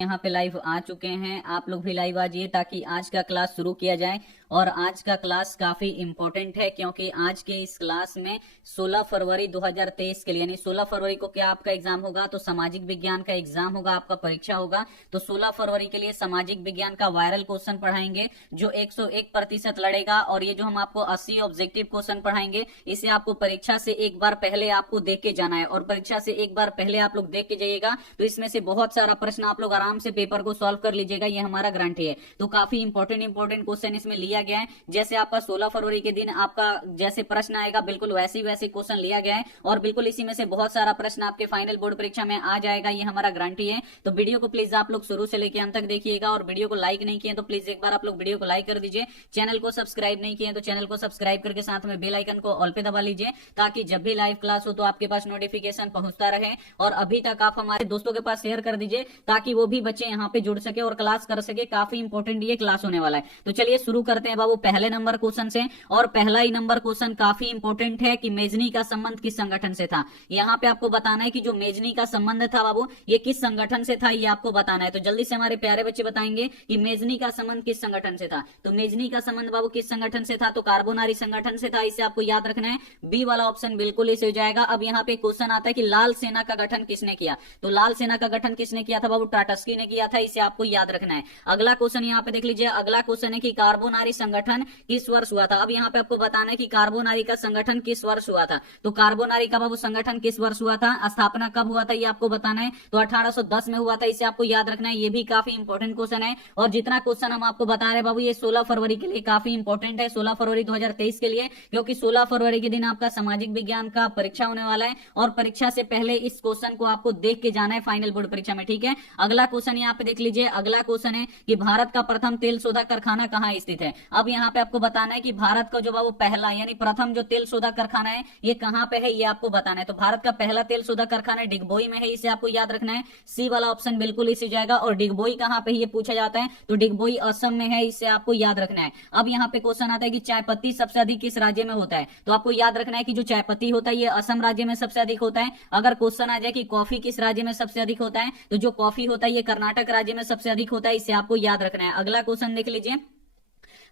यहाँ पे लाइव आ चुके हैं। आप लोग भी लाइव आ जाइए ताकि आज का क्लास शुरू किया जाए। और आज का क्लास काफी इंपॉर्टेंट है क्योंकि आज के इस क्लास में 16 फरवरी 2023 के लिए यानी 16 फरवरी को क्या आपका एग्जाम होगा, तो सामाजिक विज्ञान का एग्जाम होगा, आपका परीक्षा होगा। तो 16 फरवरी के लिए सामाजिक विज्ञान का वायरल क्वेश्चन पढ़ाएंगे जो 101% लड़ेगा। और ये जो हम आपको 80 ऑब्जेक्टिव क्वेश्चन पढ़ाएंगे इसे आपको परीक्षा से एक बार पहले आपको देख के जाना है। और परीक्षा से एक बार पहले आप लोग देख के जाइएगा तो इसमें से बहुत सारा प्रश्न आप लोग आराम से पेपर को सॉल्व कर लीजिएगा, ये हमारा गारंटी है। तो काफी इंपॉर्टेंट क्वेश्चन इसमें लिया गया है। जैसे आपका 16 फरवरी के दिन आपका जैसे प्रश्न आएगा बिल्कुल वैसे क्वेश्चन लिया गया है और बिल्कुल इसी में से बहुत सारा प्रश्न आपके फाइनल बोर्ड परीक्षा में आ जाएगा, ये हमारा गारंटी है। तो वीडियो को प्लीज आप लोग शुरू से लेकर अंत तक देखिएगा। और वीडियो को लाइक नहीं किए तो प्लीज एक बार आप लोग वीडियो को लाइक कर दीजिए। चैनल को सब्सक्राइब नहीं किए तो चैनल को सब्सक्राइब करके साथ में बेल आइकन को ऑल पे दबा लीजिए ताकि जब भी लाइव क्लास हो तो आपके पास नोटिफिकेशन पहुंचता रहे। और अभी तक आप हमारे दोस्तों के पास शेयर कर दीजिए ताकि वो भी बच्चे यहाँ पे जुड़ सके और क्लास कर सके। काफी इंपॉर्टेंट ये क्लास होने वाला है। तो चलिए शुरू करते हैं बाबू पहले नंबर क्वेश्चन से। और पहला ही नंबर क्वेश्चन काफी इंपॉर्टेंट है कि मेजनी का संबंध किस संगठन से था। यहाँ पे आपको बताना है कि जो मेजनी का संबंध था बाबू ये किस संगठन से था, ये आपको बताना है। तो जल्दी से हमारे प्यारे बच्चे बताएंगे कि मेजनी का संबंध किस संगठन से था। तो मेजनी का संबंध बाबू किस संगठन से था, तो कार्बोनारी संगठन से था। इसे आपको याद रखना है। बी वाला ऑप्शन बिल्कुल इसे हो जाएगा। अब यहाँ पे क्वेश्चन आता है कि लाल सेना का गठन किसने किया। तो लाल सेना का गठन किसने किया था बाबू, टाटस्की ने किया था। इसे आपको याद रखना है। अगला क्वेश्चन यहाँ पे देख लीजिए। अगला क्वेश्चन है कि कार्बोनारी संगठन किस वर्ष हुआ था। अब यहाँ पे आपको बताना है कि कार्बोनारी का संगठन किस वर्ष हुआ था। तो कार्बोनारी का बाबू संगठन किस वर्ष हुआ था, स्थापना कब हुआ था, ये आपको बताना है। तो 1810 में हुआ था। इसे आपको याद रखना है। ये भी काफी इंपॉर्टेंट क्वेश्चन है। और जितना क्वेश्चन हम आपको बता रहे हैं बाबू ये 16 फरवरी के लिए काफी इंपॉर्टेंट है। 16 फरवरी 2023 के लिए, क्योंकि 16 फरवरी के दिन आपका सामाजिक विज्ञान का परीक्षा होने वाला है। और परीक्षा से पहले इस क्वेश्चन को आपको देख के जाना है फाइनल बोर्ड परीक्षा में, ठीक है। अगला क्वेश्चन यहाँ पे देख लीजिए। अगला क्वेश्चन है कि भारत का प्रथम तेल शोधक कारखाना कहाँ स्थित है। अब यहाँ पे आपको बताना है कि भारत का जो वो पहला यानी प्रथम जो तेल शोधक कारखाना है ये कहाँ पे है, ये आपको बताना है। तो भारत का पहला तेल शोधक कारखाना डिगबोई में है। इसे आपको याद रखना है। सी वाला ऑप्शन बिल्कुल इसे जाएगा। और डिगबोई कहाँ पे ये पूछा जाता है, तो डिगबोई असम में है। इसे आपको याद रखना है। अब यहाँ पे क्वेश्चन आता है कि चाय पत्ती सबसे अधिक किस राज्य में होता है। तो आपको याद रखना है कि जो चाय पत्ती होता है ये असम राज्य में सबसे अधिक होता है। अगर क्वेश्चन आ जाए कि कॉफी किस राज्य में सबसे अधिक होता है, तो जो कॉफी होता है ये कर्नाटक राज्य में सबसे अधिक होता है। इसे आपको याद रखना है। अगला क्वेश्चन देख लीजिए।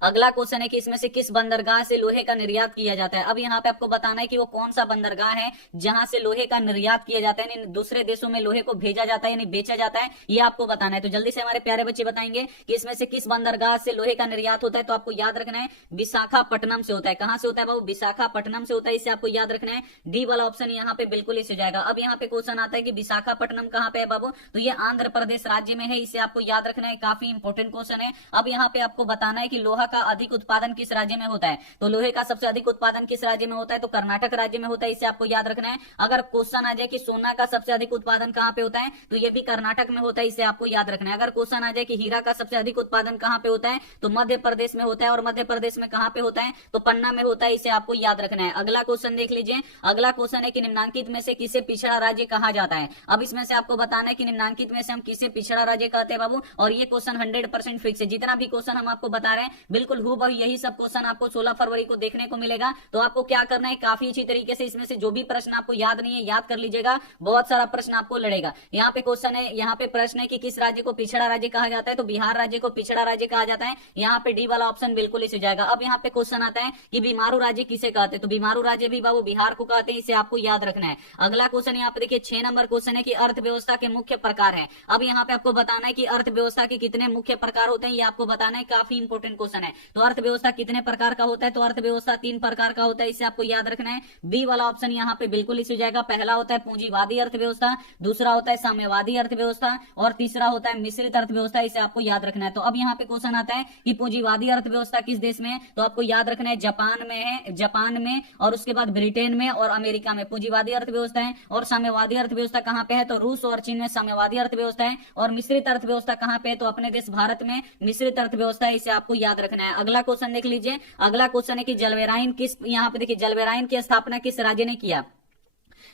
अगला क्वेश्चन है कि इसमें से किस बंदरगाह से लोहे का निर्यात किया जाता है। अब यहाँ पे आपको बताना है कि वो कौन सा बंदरगाह है जहां से लोहे का निर्यात किया जाता है, यानी दूसरे देशों में लोहे को भेजा जाता है यानी बेचा जाता है, ये आपको बताना है। तो जल्दी से हमारे प्यारे बच्चे बताएंगे कि इसमें से किस बंदरगाह से लोहे का निर्यात होता है। तो आपको याद रखना है विशाखापट्टनम से होता है। कहां से होता है बाबू, विशाखापट्टनम से होता है। इसे आपको याद रखना है। डी वाला ऑप्शन यहाँ पे बिल्कुल इसे जाएगा। अब यहाँ पे क्वेश्चन आता है कि विशाखापट्टनम कहाँ पे है बाबू, तो ये आंध्र प्रदेश राज्य में है। इसे आपको याद रखना है। काफी इंपॉर्टेंट क्वेश्चन है। अब यहाँ पे आपको बताना है कि लोहा का अधिक उत्पादन किस राज्य में होता है। तो लोहे का सबसे अधिक उत्पादन किस राज्य में होता है, तो कर्नाटक राज्य में होता है। इसे आपको याद रखना है। अगर क्वेश्चन आ जाए कि सोना का सबसे अधिक उत्पादन कहां पे होता है, तो ये भी कर्नाटक में होता है। इसे आपको याद रखना है। अगर क्वेश्चन आ जाए कि हीरा का सबसे अधिक उत्पादन कहां पे होता है, तो मध्य प्रदेश में होता है। और मध्य प्रदेश में कहां पे होता है, तो पन्ना में होता है। इसे आपको याद रखना है। अगला क्वेश्चन देख लीजिए। अगला क्वेश्चन है कि निम्नांकित में से किसे पिछड़ा राज्य कहा जाता है। अब इसमें से आपको बताना है कि निम्नांकित में से हम किसे पिछड़ा राज्य कहते हैं बाबू। और ये क्वेश्चन 100% फिक्स है। जितना भी क्वेश्चन हम आपको बता रहे हैं बिल्कुल हूबहू यही सब क्वेश्चन आपको 16 फरवरी को देखने को मिलेगा। तो आपको क्या करना है, काफी अच्छी तरीके से इसमें से जो भी प्रश्न आपको याद नहीं है याद कर लीजिएगा। बहुत सारा प्रश्न आपको लड़ेगा। यहाँ पे क्वेश्चन है, यहाँ पे प्रश्न है कि किस राज्य को पिछड़ा राज्य कहा जाता है। तो बिहार राज्य को पिछड़ा राज्य कहा जाता है। यहाँ पे डी वाला ऑप्शन बिल्कुल इसे जाएगा। अब यहाँ पे क्वेश्चन आता है कि बीमारू राज्य किसे कहते हैं। तो बीमारू राज्य भी बाबू बिहार को कहते हैं। इसे आपको याद रखना है। अगला क्वेश्चन यहाँ पे देखिए 6 नंबर क्वेश्चन है कि अर्थव्यवस्था के मुख्य प्रकार है। अब यहाँ पे आपको बताना है कि अर्थव्यवस्था के कितने मुख्य प्रकार होते हैं, ये आपको बताना है। काफी इंपॉर्टेंट क्वेश्चन है। तो अर्थव्यवस्था कितने प्रकार का होता है, तो अर्थव्यवस्था 3 प्रकार का होता है। इसे आपको याद रखना है। बी वाला ऑप्शन यहाँ पे बिल्कुल इसे जाएगा। पहला होता है पूंजीवादी अर्थव्यवस्था, दूसरा होता है साम्यवादी अर्थव्यवस्था और तीसरा होता है मिश्रित अर्थव्यवस्था। इसे आपको याद रखना है। तो अब यहाँ पे क्वेश्चन आता है कि पूंजीवादी अर्थव्यवस्था किस देश में है, तो आपको याद रखना है जापान में है। जापान में और उसके बाद ब्रिटेन में और अमेरिका में पूंजीवादी अर्थव्यवस्था है। और साम्यवादी अर्थव्यवस्था कहाँ पे है, तो रूस और चीन में साम्यवादी अर्थव्यवस्था है। और मिश्रित अर्थव्यवस्था कहाँ पे है, तो अपने देश भारत में मिश्रित अर्थव्यवस्था है। इसे आपको याद रखना है। अगला क्वेश्चन देख लीजिए। अगला क्वेश्चन है कि जलवेराइन किस, यहाँ पे देखिए जलवेराइन की स्थापना किस राज्य ने किया।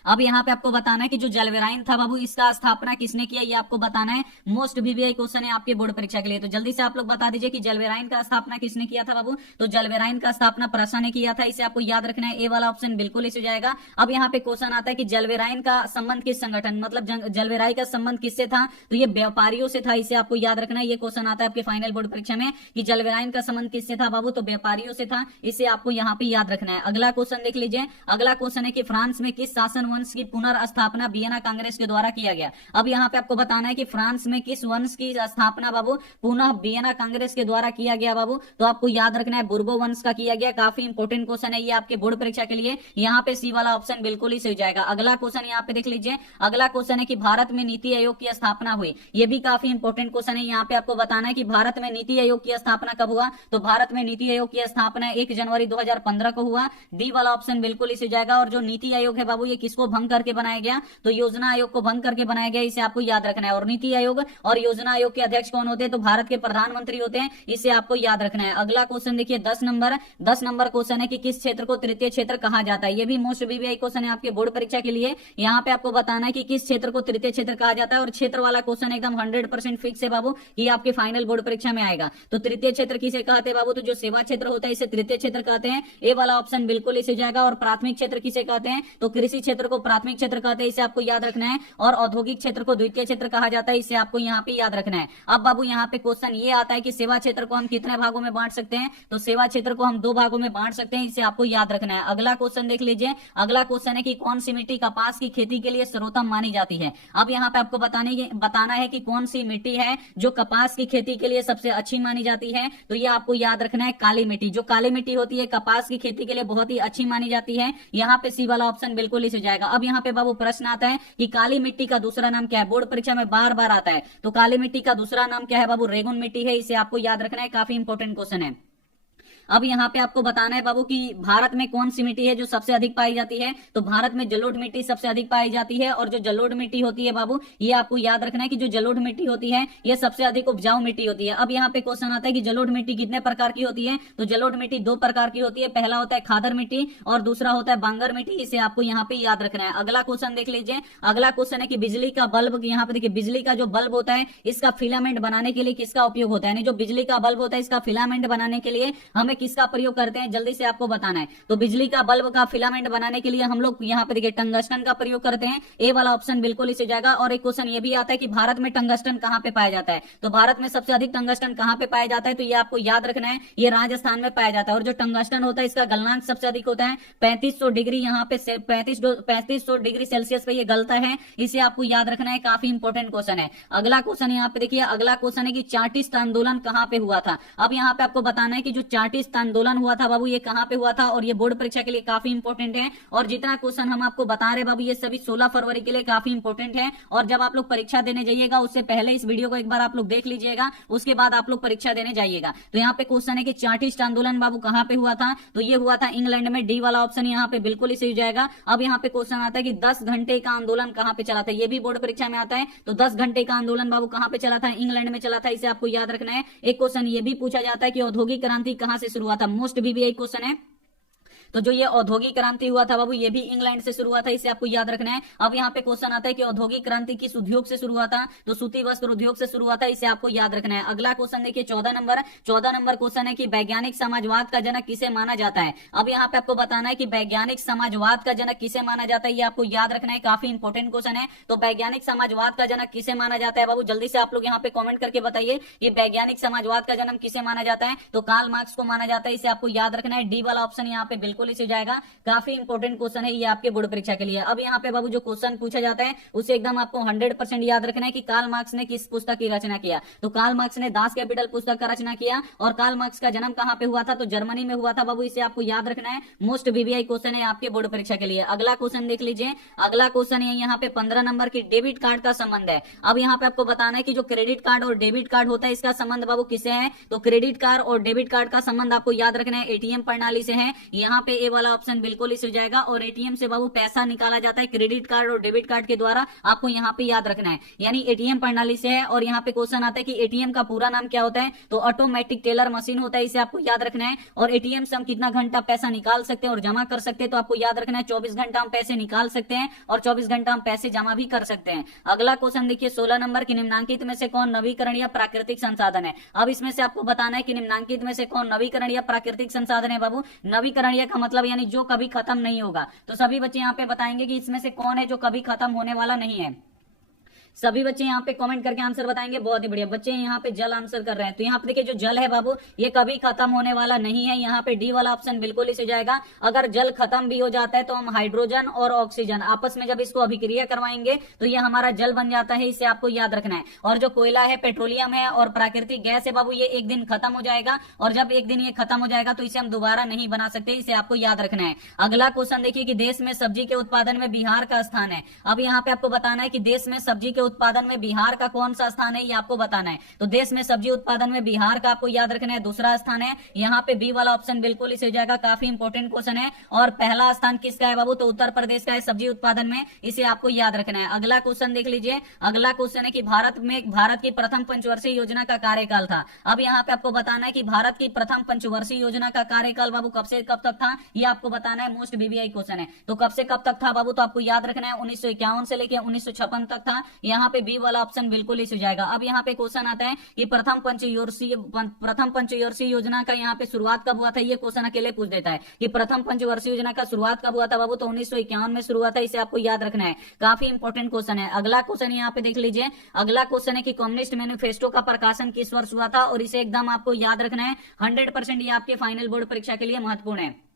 अब यहाँ पे आपको बताना है कि जो जलवेराइन था बाबू, इसका स्थापना किसने किया, ये आपको बताना है। मोस्ट वीवीआई क्वेश्चन है आपके बोर्ड परीक्षा के लिए। तो जल्दी से आप लोग बता दीजिए कि जलवेराइन का स्थापना किसने किया था बाबू। तो जलवेराइन का स्थापना प्रशा ने किया था, इसे आपको याद रखना है। ए वाला ऑप्शन बिल्कुल इस हो जाएगा। अब यहाँ पे क्वेश्चन आता है कि जलवेराइन का संबंध किस संगठन, मतलब जलवेराई का संबंध किससे था, तो ये व्यापारियों से था, इसे आपको याद रखना है। ये क्वेश्चन आता है आपके फाइनल बोर्ड परीक्षा में कि जलवेराइन का संबंध किससे था बाबू, तो व्यापारियों से था, इसे आपको यहाँ पे याद रखना है। अगला क्वेश्चन देख लीजिए। अगला क्वेश्चन है कि फ्रांस में किस शासन वंश की पुनर्स्थापना वियना कांग्रेस के द्वारा किया गया। अब यहाँ पे आपको बताना है कि फ्रांस में किस वंश की स्थापना बाबू पुनः वियना कांग्रेस के द्वारा किया गया बाबू, तो आपको याद रखना है बुर्बो वंश का किया गया। काफी इंपोर्टेंट क्वेश्चन है ये आपके बोर्ड परीक्षा के लिए। यहाँ पे सी वाला ऑप्शन बिल्कुल ही सही जाएगा। अगला क्वेश्चन यहाँ पे देख लीजिए। अगला क्वेश्चन है कि भारत में नीति आयोग की स्थापना हुई, ये भी काफी इंपोर्टेंट क्वेश्चन है। यहाँ पे आपको बताना है कि भारत में नीति आयोग की स्थापना कब हुआ, तो भारत में नीति आयोग की स्थापना 1 जनवरी 2015 को हुआ। डी वाला ऑप्शन बिल्कुल इसे जाएगा। और जो नीति आयोग है बाबू, ये किसको भंग करके बनाया गया, तो योजना आयोग को भंग करके बनाया गया, इसे आपको याद रखना है। और नीति आयोग और योजना आयोग के अध्यक्ष कौन होते हैं, तो भारत के प्रधानमंत्री होते हैं, इसे आपको याद रखना है। अगला क्वेश्चन देखिए 10 नंबर क्वेश्चन है कि किस क्षेत्र को तृतीय क्षेत्र कहा जाता है। ये भी मोस्ट वीवीआई क्वेश्चन है आपके बोर्ड परीक्षा के लिए। यहाँ पे आपको बताना है कि किस क्षेत्र को तृतीय क्षेत्र कहा जाता है। और क्षेत्र वाला क्वेश्चन एकदम 100% फिक्स है बाबू, ये आपके फाइनल बोर्ड परीक्षा में आएगा। तो तृतीय क्षेत्र किसे कहते हैं बाबू, तो जो सेवा क्षेत्र होता है इसे तृतीय क्षेत्र कहते हैं। ए वाला ऑप्शन बिल्कुल इसे जाएगा। और प्राथमिक क्षेत्र किसे कहते हैं, तो कृषि क्षेत्र को प्राथमिक क्षेत्र कहते हैं, इसे आपको याद रखना है। और औद्योगिक क्षेत्र को द्वितीय क्षेत्र कहा जाता है, इसे आपको यहाँ पे याद रखना है। अब बाबू यहाँ पे क्वेश्चन ये आता है कि सेवा क्षेत्र को हम कितने भागों में बांट सकते हैं, तो सेवा क्षेत्र को हम 2 भागों में बांट सकते हैं, इसे आपको याद रखना है। अगला क्वेश्चन देख लीजिए। अगला क्वेश्चन है कि कौन सी मिट्टी कपास की खेती के लिए सर्वोत्तम मानी जाती है। अब यहाँ पे आपको बताना है कि कौन सी मिट्टी है जो कपास की खेती के लिए सबसे अच्छी मानी जाती है, तो ये आपको याद रखना है काली मिट्टी। जो काली मिट्टी होती है कपास की खेती के लिए बहुत ही अच्छी मानी जाती है। यहाँ पे सी वाला ऑप्शन बिल्कुल इस हो जाएगा। अब यहाँ पे बाबू प्रश्न आता है कि काली मिट्टी का दूसरा नाम क्या है, बोर्ड परीक्षा में बार बार आता है। तो काली मिट्टी का दूसरा नाम क्या है बाबू, रेगुन मिट्टी है, इसे आपको याद रखना है। काफी इंपोर्टेंट क्वेश्चन है। अब यहाँ पे आपको बताना है बाबू कि भारत में कौन सी मिट्टी है जो सबसे अधिक पाई जाती है, तो भारत में जलोढ़ मिट्टी सबसे अधिक पाई जाती है। और जो जलोढ़ मिट्टी होती है बाबू, ये आपको याद रखना है कि जो जलोढ़ मिट्टी होती है ये सबसे अधिक उपजाऊ मिट्टी होती है। अब यहाँ पे क्वेश्चन आता है कि जलोढ़ मिट्टी कितने प्रकार की होती है, तो जलोढ़ मिट्टी 2 प्रकार की होती है। पहला होता है खादर मिट्टी और दूसरा होता है बांगर मिट्टी, इसे आपको यहाँ पे याद रखना है। अगला क्वेश्चन देख लीजिए। अगला क्वेश्चन है कि बिजली का बल्ब, यहाँ पे देखिए बिजली का जो बल्ब होता है इसका फिलामेंट बनाने के लिए किसका उपयोग होता है, यानी जो बिजली का बल्ब होता है इसका फिलामेंट बनाने के लिए हमें किसका प्रयोग करते हैं, जल्दी से आपको बताना है। तो बिजली का बल्ब का फिलामेंट बनाने के लिए हम लोग यहाँ पे देखिए टंगस्टन का प्रयोग करते हैं। ए वाला ऑप्शन बिल्कुल इसे जाएगा। और एक क्वेश्चन ये भी आता है कि भारत में टंगस्टन कहाँ पे पाया जाता है, तो भारत में सबसे अधिक टंगस्टन कहाँ पे पाया जाता है, तो ये आपको याद रखना है, ये राजस्थान में पाया जाता है। और जो टंगस्टन होता है इसका गलनांक सबसे अधिक होता है 3500 डिग्री, यहाँ पे 3500 डिग्री सेल्सियस पे ये गलता है, इसे आपको याद रखना है। काफी इंपोर्टेंट क्वेश्चन है। अगला क्वेश्चन यहाँ पे देखिए। अगला क्वेश्चन है कि चार्टिस्ट आंदोलन कहाँ पे हुआ था। अब यहाँ पे आपको बताना है कि जो चार्टिस्ट आंदोलन हुआ था बाबू, ये कहाँ पे हुआ था, और ये बोर्ड परीक्षा के लिए काफी इंपोर्टेंट है। और जितना क्वेश्चन हम आपको बता रहे बाबू, ये सभी 16 फरवरी के लिए काफी इंपोर्टेंट है। और जब आप लोग परीक्षा देने जाइएगा उससे पहले इस वीडियो को एक बार आप लोग देख लीजिएगा, उसके बाद आप लोग परीक्षा देने जाइएगा। तो यहाँ पे क्वेश्चन है कि चार्टिस्ट आंदोलन बाबू कहाँ पे हुआ था, तो ये हुआ था इंग्लैंड में। डी वाला ऑप्शन यहाँ पे बिल्कुल ही सही जाएगा। अब यहाँ पे क्वेश्चन आता है कि 10 घंटे का आंदोलन कहाँ पे चला था, ये भी बोर्ड परीक्षा में आता है। तो 10 घंटे का आंदोलन बाबू कहाँ पे चला था, इंग्लैंड में चला था, इसे आपको याद रखना है। एक क्वेश्चन ये भी पूछा जाता है कि औद्योगिक क्रांति कहाँ से शुरू हुआ था, मोस्ट वीवीआई क्वेश्चन है। तो जो ये औद्योगिक क्रांति हुआ था बाबू, ये भी इंग्लैंड से शुरू हुआ था, इसे आपको याद रखना है। अब यहाँ पे क्वेश्चन आता है कि औद्योगिक क्रांति किस उद्योग से शुरू हुआ था, तो सूती वस्त्र उद्योग से शुरू हुआ था, इसे आपको याद रखना है। अगला क्वेश्चन देखिए 14 नंबर क्वेश्चन है कि वैज्ञानिक समाजवाद का जनक किसे माना जाता है। अब यहाँ पे आपको बताना है कि वैज्ञानिक समाजवाद का जनक किसे माना जाता है, ये आपको याद रखना है। काफी इंपोर्टेंट क्वेश्चन है। तो वैज्ञानिक समाजवाद का जनक किसे माना जाता है बाबू, जल्दी से आप लोग यहाँ पे कॉमेंट करके बताइए कि वैज्ञानिक समाजवाद का जन्म किसे माना जाता है, तो कार्ल मार्क्स को माना जाता है, इसे आपको याद रखना है। डी वाला ऑप्शन यहाँ पे बिल्कुल इसे जाएगा। काफी इंपोर्टेंट क्वेश्चन है ये आपके बोर्ड परीक्षा के लिए। अब यहाँ पे बाबू जो क्वेश्चन पूछा जाता है उसे एकदम आपको 100% याद रखना है कि कार्ल मार्क्स ने किस पुस्तक की रचना किया। तो कार्ल मार्क्स ने दास कैपिटल पुस्तक का रचना किया। और कार्ल मार्क्स का जन्म कहाँ पे हुआ था, तो जर्मनी में हुआ था बाबू, इसे आपको याद रखना है। मोस्ट वीवीआई क्वेश्चन है आपके बोर्ड परीक्षा के लिए। अगला क्वेश्चन देख लीजिए। अगला क्वेश्चन है यहाँ पे 15 नंबर की डेबिट कार्ड का संबंध है। अब यहाँ पे आपको बताना है कि जो क्रेडिट कार्ड और डेबिट कार्ड होता है इसका संबंध बाबू किससे है, तो क्रेडिट कार्ड और डेबिट कार्ड का संबंध आपको याद रखना है एटीएम प्रणाली से है। यहाँ पे पे ए वाला ऑप्शन बिल्कुल इस हो जाएगा। और एटीएम से बाबू पैसा निकाला जाता है क्रेडिट कार्ड और डेबिट कार्ड के द्वारा, आपको यहाँ पे याद रखना है। यानी एटीएम प्रणाली से है। और यहाँ पे क्वेश्चन आता है कि एटीएम का पूरा नाम क्या होता है, तो ऑटोमेटिक टेलर मशीन होता है, इसे आपको याद रखना है। और एटीएम से हम कितना घंटा पैसा निकाल सकते हैं और जमा कर सकते हैं, तो आपको याद रखना है 24 घंटा हम पैसे निकाल सकते हैं और 24 घंटा हम पैसे जमा भी कर सकते हैं। अगला क्वेश्चन देखिए 16 नंबर की, निम्नांकित में से कौन नवीकरण या प्राकृतिक संसाधन है। अब इसमें से आपको बताना है कि निम्नांकित में से कौन नवीकरण या प्राकृतिक संसाधन है। बाबू नवीकरणीय का मतलब यानी जो कभी खत्म नहीं होगा, तो सभी बच्चे यहाँ पे बताएंगे कि इसमें से कौन है जो कभी खत्म होने वाला नहीं है। सभी बच्चे यहाँ पे कमेंट करके आंसर बताएंगे, बहुत ही बढ़िया। बच्चे यहाँ पे जल आंसर कर रहे हैं, तो यहाँ पे देखिए जो जल है बाबू ये कभी खत्म होने वाला नहीं है। यहाँ पे डी वाला ऑप्शन बिल्कुल इसे जाएगा। अगर जल खत्म भी हो जाता है तो हम हाइड्रोजन और ऑक्सीजन आपस में जब इसको अभिक्रिया करवाएंगे तो ये हमारा जल बन जाता है, इसे आपको याद रखना है। और जो कोयला है, पेट्रोलियम है और प्राकृतिक गैस है बाबू, ये एक दिन खत्म हो जाएगा। और जब एक दिन ये खत्म हो जाएगा तो इसे हम दोबारा नहीं बना सकते, इसे आपको याद रखना है। अगला क्वेश्चन देखिए कि देश में सब्जी के उत्पादन में बिहार का स्थान है। अब यहाँ पे आपको बताना है कि देश में सब्जी के उत्पादन में बिहार का कौन सा स्थान है, ये आपको बताना है। तो देश में सब्जी उत्पादन में बिहार का आपको याद रखना है दूसरा स्थान है। यहाँ पे बी वाला ऑप्शन बिल्कुल इसे हो जाएगा, काफी इंपोर्टेंट क्वेश्चन है। और पहला स्थान किसका है बाबू, तो उत्तर प्रदेश का है सब्जी उत्पादन में, इसे आपको याद रखना है। अगला क्वेश्चन देख लीजिए। अगला क्वेश्चन है कि भारत की प्रथम पंचवर्षीय योजना का कार्यकाल था। अब यहाँ पे आपको बताना है कि भारत की प्रथम पंचवर्षीय योजना का कार्यकाल बाबू कब से कब तक था, ये आपको बताना है। मोस्ट बीबीआई क्वेश्चन है, तो कब से कब तक था बाबू, तो आपको याद रखना है 1951 से लेकर 1956 तक था। यहाँ पे बी वाला ऑप्शन बिल्कुल इस हो जाएगा। अब यहाँ पे क्वेश्चन आता है कि प्रथम पंचवर्षीय योजना का यहाँ पे शुरुआत कब हुआ था, ये क्वेश्चन अकेले पूछ देता है कि प्रथम पंचवर्षीय योजना का शुरुआत कब हुआ था बाबू, तो 1951 में शुरू हुआ था, इसे आपको याद रखना है। काफी इंपोर्टेंट क्वेश्चन है। अगला क्वेश्चन यहाँ पे देख लीजिए। अगला क्वेश्चन है कि कम्युनिस्ट मैनिफेस्टो का प्रकाशन किस वर्ष हुआ था, और इसे एकदम आपको याद रखना है। 100% ये आपके फाइनल बोर्ड परीक्षा के लिए महत्वपूर्ण है।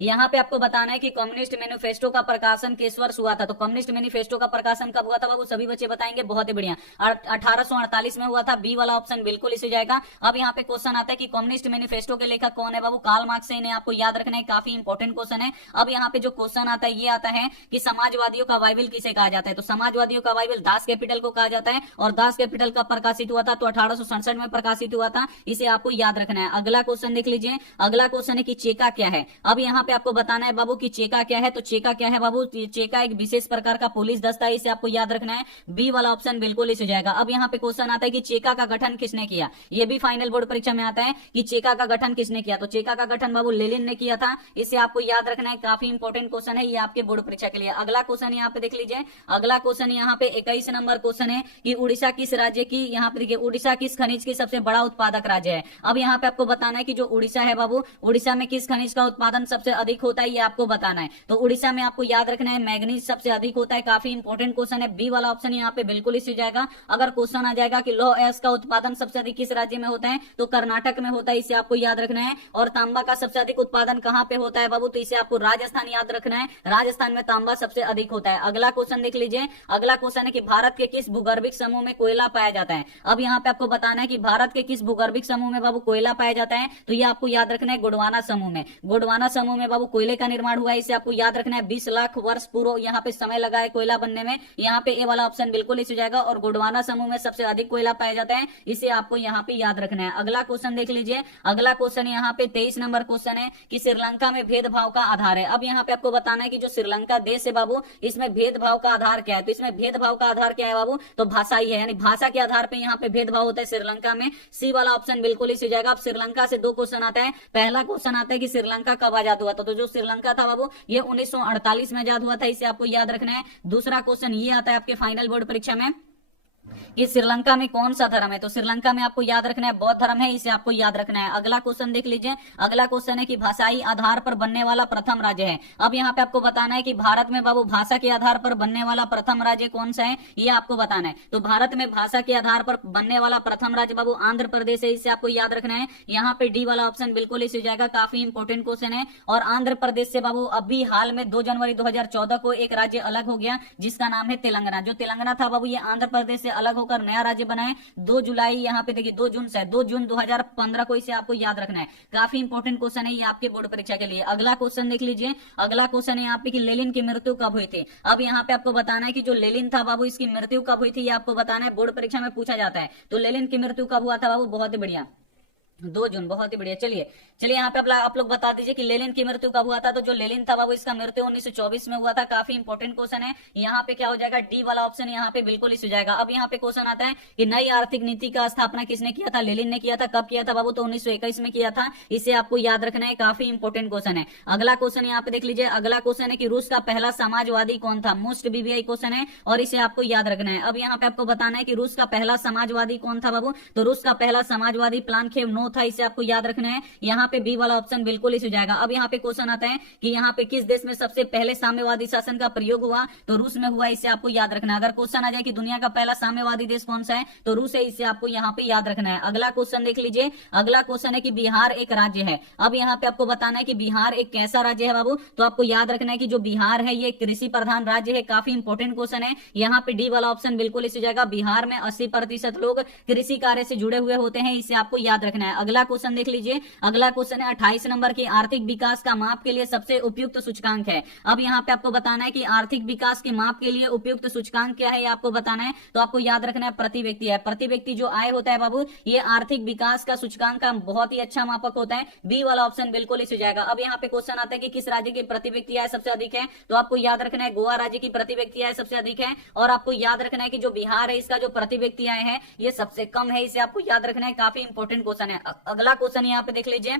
यहाँ पे आपको बताना है कि कम्युनिस्ट मैनिफेस्टो का प्रकाशन किस वर्ष हुआ था। तो कम्युनिस्ट मैनिफेस्टो का प्रकाशन कब हुआ था बाबू, सभी बच्चे बताएंगे, बहुत ही बढ़िया। 1848 में हुआ था, बी वाला ऑप्शन बिल्कुल इसे जाएगा। अब यहाँ पे क्वेश्चन आता है कि कम्युनिस्ट मैनिफेस्टो के लेखक कौन है बाबू, कार्ल मार्क्स है, इन्हें आपको याद रखना है, काफी इंपोर्टेंट क्वेश्चन है। अब यहाँ पे जो क्वेश्चन आता है ये आता है कि समाजवादियों का बाइबल किसे कहा जाता है। तो समाजवादियों का बाइबल दास कैपिटल को कहा जाता है। और दास कैपिटल का प्रकाशित हुआ था, तो 1867 में प्रकाशित हुआ था, इसे आपको याद रखना है। अगला क्वेश्चन देख लीजिए। अगला क्वेश्चन है कि चेका क्या है। अब यहाँ पे आपको बताना है बाबू कि चेका क्या है। तो चेका क्या है बाबू, चेका एक विशेष प्रकार का पुलिस दस्ता है, इसे आपको याद रखना है। बी वाला ऑप्शन बिल्कुल इस हो जाएगा। अब यहाँ पे क्वेश्चन आता है कि चेका का गठन किसने किया, ये भी फाइनल बोर्ड परीक्षा में आता है कि चेका का गठन किसने किया। तो चेका का गठन बाबू लेनिन ने किया था, इसे आपको याद रखना है, काफी इंपोर्टेंट क्वेश्चन है ये आपके बोर्ड परीक्षा के लिए। अगला क्वेश्चन यहाँ पे देख लीजिए। अगला क्वेश्चन यहाँ पे 21 नंबर क्वेश्चन है कि उड़ीसा किस राज्य की, यहाँ पे देखिए उड़ीसा किस खनिज की सबसे बड़ा उत्पादक राज्य है। अब यहाँ पे आपको बताना है कि जो उड़ीसा है बाबू, उड़ीसा में किस खनिज का उत्पादन सबसे अधिक होता है, ये आपको बताना है। तो उड़ीसा में आपको याद रखना है मैग्नीज सबसे अधिक होता है, काफी इंपोर्टेंट क्वेश्चन है। बी वाला ऑप्शन यहाँ पे बिल्कुल इस हो जाएगा। अगर क्वेश्चन आ जाएगा कि लौह अयस्क का उत्पादन सबसे अधिक किस राज्य में होता है, तो कर्नाटक में होता है, इसे आपको याद रखना है। और तांबा का सबसे अधिक उत्पादन कहाँ पे होता है बाबू, तो इसे आपको राजस्थान याद रखना है, राजस्थान में तांबा सबसे अधिक होता है। अगला क्वेश्चन देख लीजिए। अगला क्वेश्चन है कि भारत के किस भूगर्भिक समूह में कोयला पाया जाता है। अब यहाँ पे आपको बताना है कि भारत के किस भूगर्भिक समूह में बाबू कोयला पाया जाता है, तो ये आपको याद रखना है गोंडवाना समूह में। गोंडवाना समूह में बाबू कोयले का निर्माण हुआ है, इसे आपको याद रखना है। 20 लाख वर्ष पूर्व यहाँ पे समय लगा है कोयला बनने में, यहाँ पे ए वाला ऑप्शन बिल्कुल इस हो जाएगा। और गोंडवाना समूह में सबसे अधिक कोयला पाया जाता है, इसे आपको यहाँ पे याद रखना है। अगला क्वेश्चन देख लीजिए। अगला क्वेश्चन यहाँ पे 23 नंबर क्वेश्चन है कि श्रीलंका में भेदभाव का आधार है। अब यहाँ पे आपको बताना है कि जो श्रीलंका देश है बाबू, इसमें भेदभाव का आधार क्या है। तो इसमें भेदभाव का आधार क्या है बाबू, तो भाषा ही है, यानी भाषा के आधार पे यहाँ पे भेदभाव होता है श्रीलंका में। सी वाला ऑप्शन बिल्कुल इस हो जाएगा। अब श्रीलंका से दो क्वेश्चन आता है। पहला क्वेश्चन आता है कि श्रीलंका कब आजाद हुआ था। तो जो श्रीलंका था बाबू ये 1948 में आजाद हुआ था, इसे आपको याद रखना है। दूसरा क्वेश्चन ये आता है आपके फाइनल बोर्ड परीक्षा में कि श्रीलंका में कौन सा धर्म है। तो श्रीलंका में आपको याद रखना है बौद्ध धर्म है, इसे आपको याद रखना है। अगला क्वेश्चन देख लीजिए। अगला क्वेश्चन है कि भाषाई आधार पर बनने वाला प्रथम राज्य है। अब यहाँ पे आपको बताना है कि भारत में बाबू भाषा के आधार पर बनने वाला प्रथम राज्य कौन सा है, ये आपको बताना है। तो भारत में भाषा के आधार पर बनने वाला प्रथम राज्य बाबू आंध्र प्रदेश है, इसे आपको याद रखना है। यहाँ पे डी वाला ऑप्शन बिल्कुल इस हो जाएगा, काफी इंपोर्टेंट क्वेश्चन है। और आंध्र प्रदेश से बाबू अभी हाल में 2 जनवरी 2014 को एक राज्य अलग हो गया, जिसका नाम है तेलंगाना। जो तेलंगाना था बाबू ये आंध्र प्रदेश से अलग होकर नया राज्य बनाए 2 जुलाई, यहाँ पे देखिए 2 जून से 2 जून 2015 को, इसे आपको याद रखना है। काफी इंपोर्टेंट क्वेश्चन है ये आपके बोर्ड परीक्षा के लिए। अगला क्वेश्चन देख लीजिए। अगला क्वेश्चन है यहाँ पे कि लेनिन की मृत्यु कब हुई थी। अब यहाँ पे आपको बताना है कि जो लेनिन था बाबू इसकी मृत्यु कब हुई थी, ये आपको बताना है, बोर्ड परीक्षा में पूछा जाता है। तो लेनिन की मृत्यु कब हुआ था बाबू, बहुत ही बढ़िया। 2 जून, बहुत ही बढ़िया। चलिए चलिए यहाँ पे आप लोग बता दीजिए कि लेनिन की मृत्यु कब हुआ था। तो जो लेनिन था बाबू, इसका मृत्यु 1924 में हुआ था। काफी इंपॉर्टेंट क्वेश्चन है। यहाँ पे क्या हो जाएगा, डी वाला ऑप्शन यहाँ पे बिल्कुल इस हो जाएगा। अब यहाँ पे क्वेश्चन आता है कि नई आर्थिक नीति का स्थापना किसने किया था, लेनिन ने किया था। कब किया था बाबू, तो 1921 में किया था। इसे आपको याद रखना है, काफी इंपॉर्टेंट क्वेश्चन है। अगला क्वेश्चन यहाँ पे देख लीजिए। अगला क्वेश्चन है कि रूस का पहला समाजवादी कौन था। मोस्ट बीबीआई क्वेश्चन है और इसे आपको याद रखना है। अब यहाँ पे आपको बताना है कि रूस का पहला समाजवादी कौन था बाबू, तो रूस का पहला समाजवादी प्लानखेव नो था। इसे आपको याद रखना है। यहाँ पे बी वाला ऑप्शन बिल्कुल इस हो जाएगा। अब यहाँ पे क्वेश्चन आता है कि यहाँ पे किस देश में सबसे पहले साम्यवादी शासन का प्रयोग हुआ, तो रूस में हुआ। इसे आपको याद रखना है। अगर क्वेश्चन आ जाए कि दुनिया का पहला साम्यवादी देश कौन सा है, तो रूस है। इसे आपको यहाँ पे याद रखना है। अगला क्वेश्चन देख लीजिए। अगला क्वेश्चन है कि बिहार एक राज्य है। अब यहाँ पे आपको बताना है कि बिहार एक कैसा राज्य है बाबू, तो आपको याद रखना है कि जो बिहार है ये कृषि प्रधान राज्य है। काफी इंपॉर्टेंट क्वेश्चन है। यहाँ पे डी वाला ऑप्शन बिल्कुल इस हो जाएगा। बिहार में 80% लोग कृषि कार्य से जुड़े हुए होते हैं। इसे आपको याद रखना है। अगला क्वेश्चन देख लीजिए। अगला क्वेश्चन है 28 नंबर की, आर्थिक विकास का माप के लिए सबसे उपयुक्त सूचकांक है। अब यहाँ पे आपको बताना है कि आर्थिक विकास के माप के लिए उपयुक्त सूचकांक क्या है, ये आपको बताना है। तो आपको याद रखना है प्रति व्यक्ति है। प्रति व्यक्ति जो आय होता है बाबू, ये आर्थिक विकास का सूचकांक का बहुत ही अच्छा मापक होता है। बी वाला ऑप्शन बिल्कुल इस हो जाएगा। अब यहाँ पे क्वेश्चन आता है कि किस राज्य की प्रति व्यक्ति आय सबसे अधिक है, तो आपको याद रखना है गोवा राज्य की प्रति व्यक्ति आय सबसे अधिक है। और आपको याद रखना है कि जो बिहार है इसका जो प्रति व्यक्ति आय है ये सबसे कम है। इसे आपको याद रखना है। काफी इंपॉर्टेंट क्वेश्चन है। अगला क्वेश्चन यहाँ पे देख लीजिए।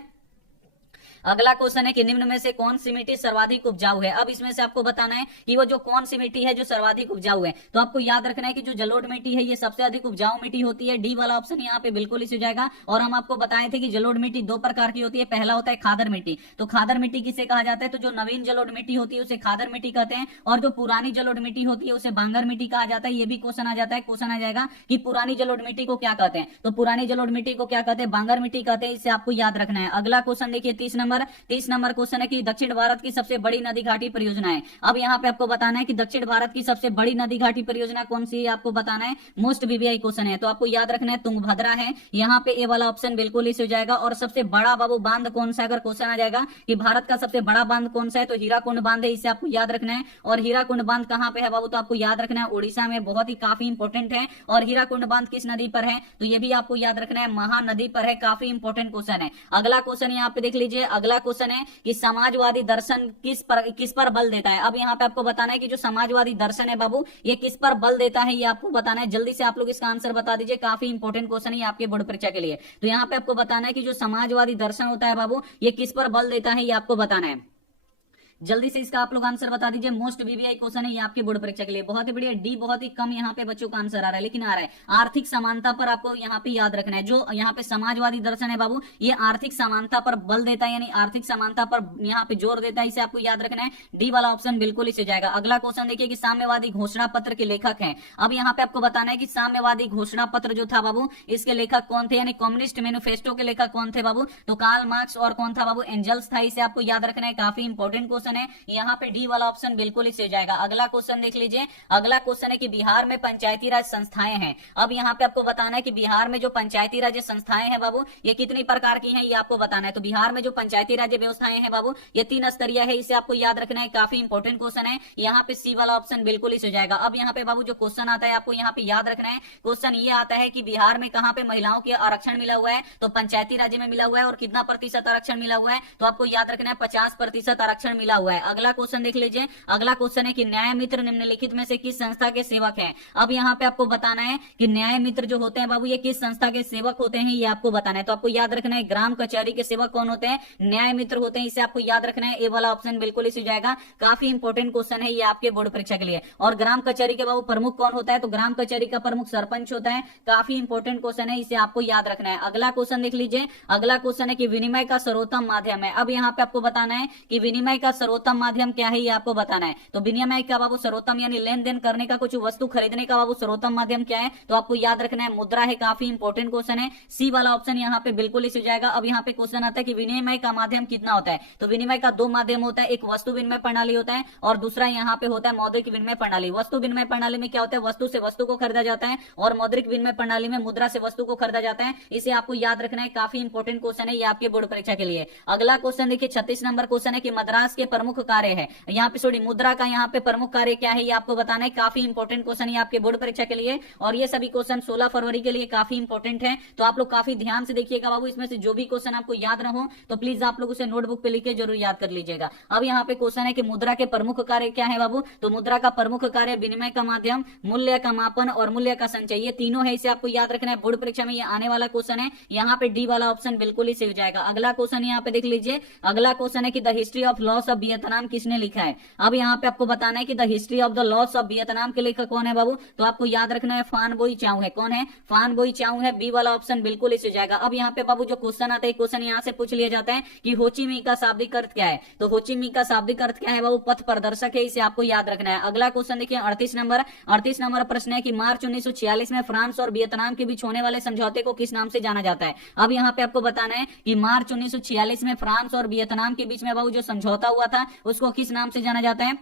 अगला क्वेश्चन है कि निम्न में से कौन सी मिट्टी सर्वाधिक उपजाऊ है। अब इसमें से आपको बताना है कि वो जो कौन सी मिट्टी है जो सर्वाधिक उपजाऊ है। तो आपको याद रखना है कि जो जलोढ़ मिट्टी है ये सबसे अधिक उपजाऊ मिट्टी होती है। डी वाला ऑप्शन यहाँ पे बिल्कुल इस हो जाएगा। और हम आपको बताए थे कि जलोढ़ मिट्टी 2 प्रकार की होती है। पहला होता है खादर मिट्टी। तो खादर मिट्टी किसे कहा जाता है, तो जो नवीन जलोढ़ मिट्टी होती है उसे खादर मिट्टी कहते हैं। और जो पुरानी जलोढ़ मिट्टी होती है उसे बांगर मिट्टी कहा जाता है। ये भी क्वेश्चन आ जाता है। क्वेश्चन आ जाएगा कि पुरानी जलोढ़ मिट्टी को क्या कहते हैं, तो पुरानी जलोढ़ मिट्टी को क्या कहते हैं, बांगर मिट्टी कहते हैं। इसे आपको याद रखना है। अगला क्वेश्चन देखिए 30 नंबर क्वेश्चन है कि दक्षिण भारत की सबसे बड़ी नदी घाटी परियोजना है। अब यहाँ पे आपको बताना है कि दक्षिण भारत की सबसे बड़ी नदी घाटी परियोजना कौन सी है, आपको बताना है। मोस्ट बीबीआई क्वेश्चन है। तो आपको याद रखना है तुंगभद्रा है। यहाँ पे ए वाला ऑप्शन बिल्कुल इस हो जाएगा। और सबसे बड़ा बाबू बांध कौन सा, अगर क्वेश्चन आ जाएगा कि भारत का सबसे बड़ा बांध कौन सा है, तो हीराकुंड बांध है। इसे आपको याद रखना है। और हीराकुंड बांध कहाँ पे है बाबू, तो आपको याद रखना है उड़ीसा में। बहुत ही काफी इंपॉर्टेंट है। और हीराकुंड बांध किस नदी पर है, तो ये भी आपको याद रखना है, महानदी पर है। काफी इंपॉर्टेंट क्वेश्चन है। अगला क्वेश्चन यहाँ पे देख लीजिए। अगला क्वेश्चन है कि समाजवादी दर्शन किस पर बल देता है। अब यहाँ पे आपको बताना है कि जो समाजवादी दर्शन है बाबू ये किस पर बल देता है, ये आपको बताना है। जल्दी से आप लोग इसका आंसर बता दीजिए। काफी इंपॉर्टेंट क्वेश्चन है आपके बोर्ड परीक्षा के लिए। तो यहाँ पे आपको बताना है कि जो समाजवादी दर्शन होता है बाबू ये किस पर बल देता है, ये आपको बताना है। जल्दी से इसका आप लोग आंसर बता दीजिए। मोस्ट बीबीआई क्वेश्चन है ये आपके बोर्ड परीक्षा के लिए। बहुत ही बढ़िया। डी बहुत ही कम यहाँ पे बच्चों का आंसर आ रहा है, लेकिन आ रहा है। आर्थिक समानता पर आपको यहाँ पे याद रखना है। जो यहाँ पे समाजवादी दर्शन है बाबू ये आर्थिक समानता पर बल देता है, यानी आर्थिक समानता पर यहाँ पे जोर देता है। इसे आपको याद रखना है। डी वाला ऑप्शन बिल्कुल इसे जाएगा। अगला क्वेश्चन देखिए कि साम्यवादी घोषणा पत्र के लेखक है। अब यहाँ पे आपको बताना है कि साम्यवादी घोषणा पत्र जो था बाबू इसके लेखक कौन थे, यानी कम्युनिस्ट मैनिफेस्टो के लेखक कौन थे बाबू, तो कार्ल मार्क्स और कौन था बाबू, एंजल्स था। इसे आपको याद रखना है। काफी इंपॉर्टेंट क्वेश्चन है। यहाँ पे डी वाला ऑप्शन बिल्कुल इसे जाएगा। अगला क्वेश्चन देख लीजिए। अगला क्वेश्चन है कि बिहार में पंचायती राज संस्थाएं हैं। अब यहाँ पे आपको बताना है कि बिहार में जो पंचायती राज संस्थाएं हैं बाबू ये कितनी प्रकार की हैं, ये आपको बताना है। तो बिहार में जो पंचायती राज व्यवस्थाएं हैं बाबू ये 3 स्तरीय है। इसे आपको याद रखना है। काफी इंपॉर्टेंट क्वेश्चन है। यहाँ पे सी वाला ऑप्शन बिल्कुल इसे जाएगा। अब यहाँ पे बाबू जो क्वेश्चन आता है आपको यहाँ पे याद रखना है। क्वेश्चन ये आता है कि बिहार में कहाँ पे महिलाओं के आरक्षण मिला हुआ है, तो पंचायती राज में मिला हुआ है। और कितना प्रतिशत आरक्षण मिला हुआ है, तो आपको याद रखना है 50% आरक्षण मिला हुआ है। अगला क्वेश्चन देख लीजिए। अगला क्वेश्चन है कि न्याय मित्र निम्नलिखित में से किस संस्था के सेवक हैं। अब यहाँ पे आपको बताना है कि न्याय मित्र जो होते हैं बाबू ये किस संस्था के सेवक होते हैं, ये आपको बताना है। तो आपको याद रखना है ग्राम कचहरी के सेवक कौन होते हैं, न्याय मित्र होते हैं। इसे आपको याद रखना है। ए वाला ऑप्शन बिल्कुल इस हो जाएगा। काफी इंपॉर्टेंट क्वेश्चन है ये आपके बोर्ड परीक्षा के लिए। और ग्राम कचहरी के बाबू प्रमुख कौन होता है, तो ग्राम कचहरी का प्रमुख सरपंच होता है। काफी इंपॉर्टेंट क्वेश्चन है। इसे आपको याद रखना है। अगला क्वेश्चन देख लीजिए। अगला क्वेश्चन है कि विनिमय का सर्वोत्तम माध्यम है। अब यहाँ पे आपको बताना है कि विनिमय का सर्वोत्तम माध्यम क्या है, ये आपको बताना है। तो विनिमय का बाबू सर्वोत्तम यानी लेन देन करने का, कुछ वस्तु खरीदने का बाबू सर्वोत्तम माध्यम क्या है, तो आपको याद रखना है मुद्रा है। काफी इंपॉर्टेंट क्वेश्चन है। सी वाला ऑप्शन यहाँ पे बिल्कुल इस हो जाएगा। अब यहाँ पे क्वेश्चन आता है कि विनिमय का माध्यम कितना होता है, तो विनिमय का 2 माध्यम होता है। एक वस्तु विनिमय प्रणाली होता है और दूसरा यहाँ पे होता है मौद्रिक विनिमय प्रणाली। वस्तु विनिमय प्रणाली में क्या होता है, वस्तु से वस्तु को खरीदा जाता है। और मौद्रिक विनिमय प्रणाली में मुद्रा से वस्तु को खरीदा जाता है। इसे आपको याद रखना है। काफी इंपॉर्टेंट क्वेश्चन है ये आपके बोर्ड परीक्षा के लिए। अगला क्वेश्चन देखिए 36 नंबर क्वेश्चन है कि मद्रास के प्रमुख कार्य है, यहाँ पे सॉरी मुद्रा का यहाँ पे प्रमुख कार्य क्या है ये आपको बताना है। काफी इंपॉर्टेंट क्वेश्चन है आपके बोर्ड परीक्षा के लिए, और ये सभी क्वेश्चन 16 फरवरी के लिए काफी इंपॉर्टेंट है। तो आप लोग काफी ध्यान से देखिएगा बाबू, इसमें से जो भी क्वेश्चन आपको याद ना हो तो प्लीज आप लोग उसे नोटबुक पे लिख के जरूर याद कर लीजिएगा। अब यहाँ पे क्वेश्चन है कि मुद्रा के प्रमुख कार्य क्या है बाबू, तो मुद्रा का प्रमुख कार्य विनिमय का माध्यम, मूल्य का मापन और मूल्य का संचय, ये तीनों है, इसे आपको याद रखना है। बोर्ड परीक्षा में ये आने वाला क्वेश्चन है, यहाँ पे डी वाला ऑप्शन बिल्कुल ही सही हो जाएगा। अगला क्वेश्चन यहाँ पे देख लीजिए, अगला क्वेश्चन है कि the history of loss of Vietnam किसने लिखा है। अब यहाँ पे आपको बताना है कि the history of the loss of Vietnam के लेखक कौन है बाबू, तो आपको याद रखना है फान बोई चाउ है। कौन है, फान बोई चाउ है, बी वाला ऑप्शन बिल्कुल इस हो जाएगा। अब यहाँ पे बाबू जो क्वेश्चन आता है, क्वेश्चन यहाँ से पूछ लिया जाता है कि होची मिन्ह का शाब्दिक अर्थ क्या है, तो होची मिन्ह का शाब्दिक अर्थ क्या है बाबू, पथ प्रदर्शक है, इसे आपको याद रखना है। अगला क्वेश्चन देखिए 38 नंबर प्रश्न है कि मार्च 1946 में फ्रांस और वियतनाम के बीच होने वाले समझौते को किस नाम से जाना जाता है। अब यहाँ पे आपको बताना है कि मार्च 1946 में फ्रांस और वियतनाम के बीच में बाबू जो समझौता हुआ था उसको किस नाम से जाना जाता है,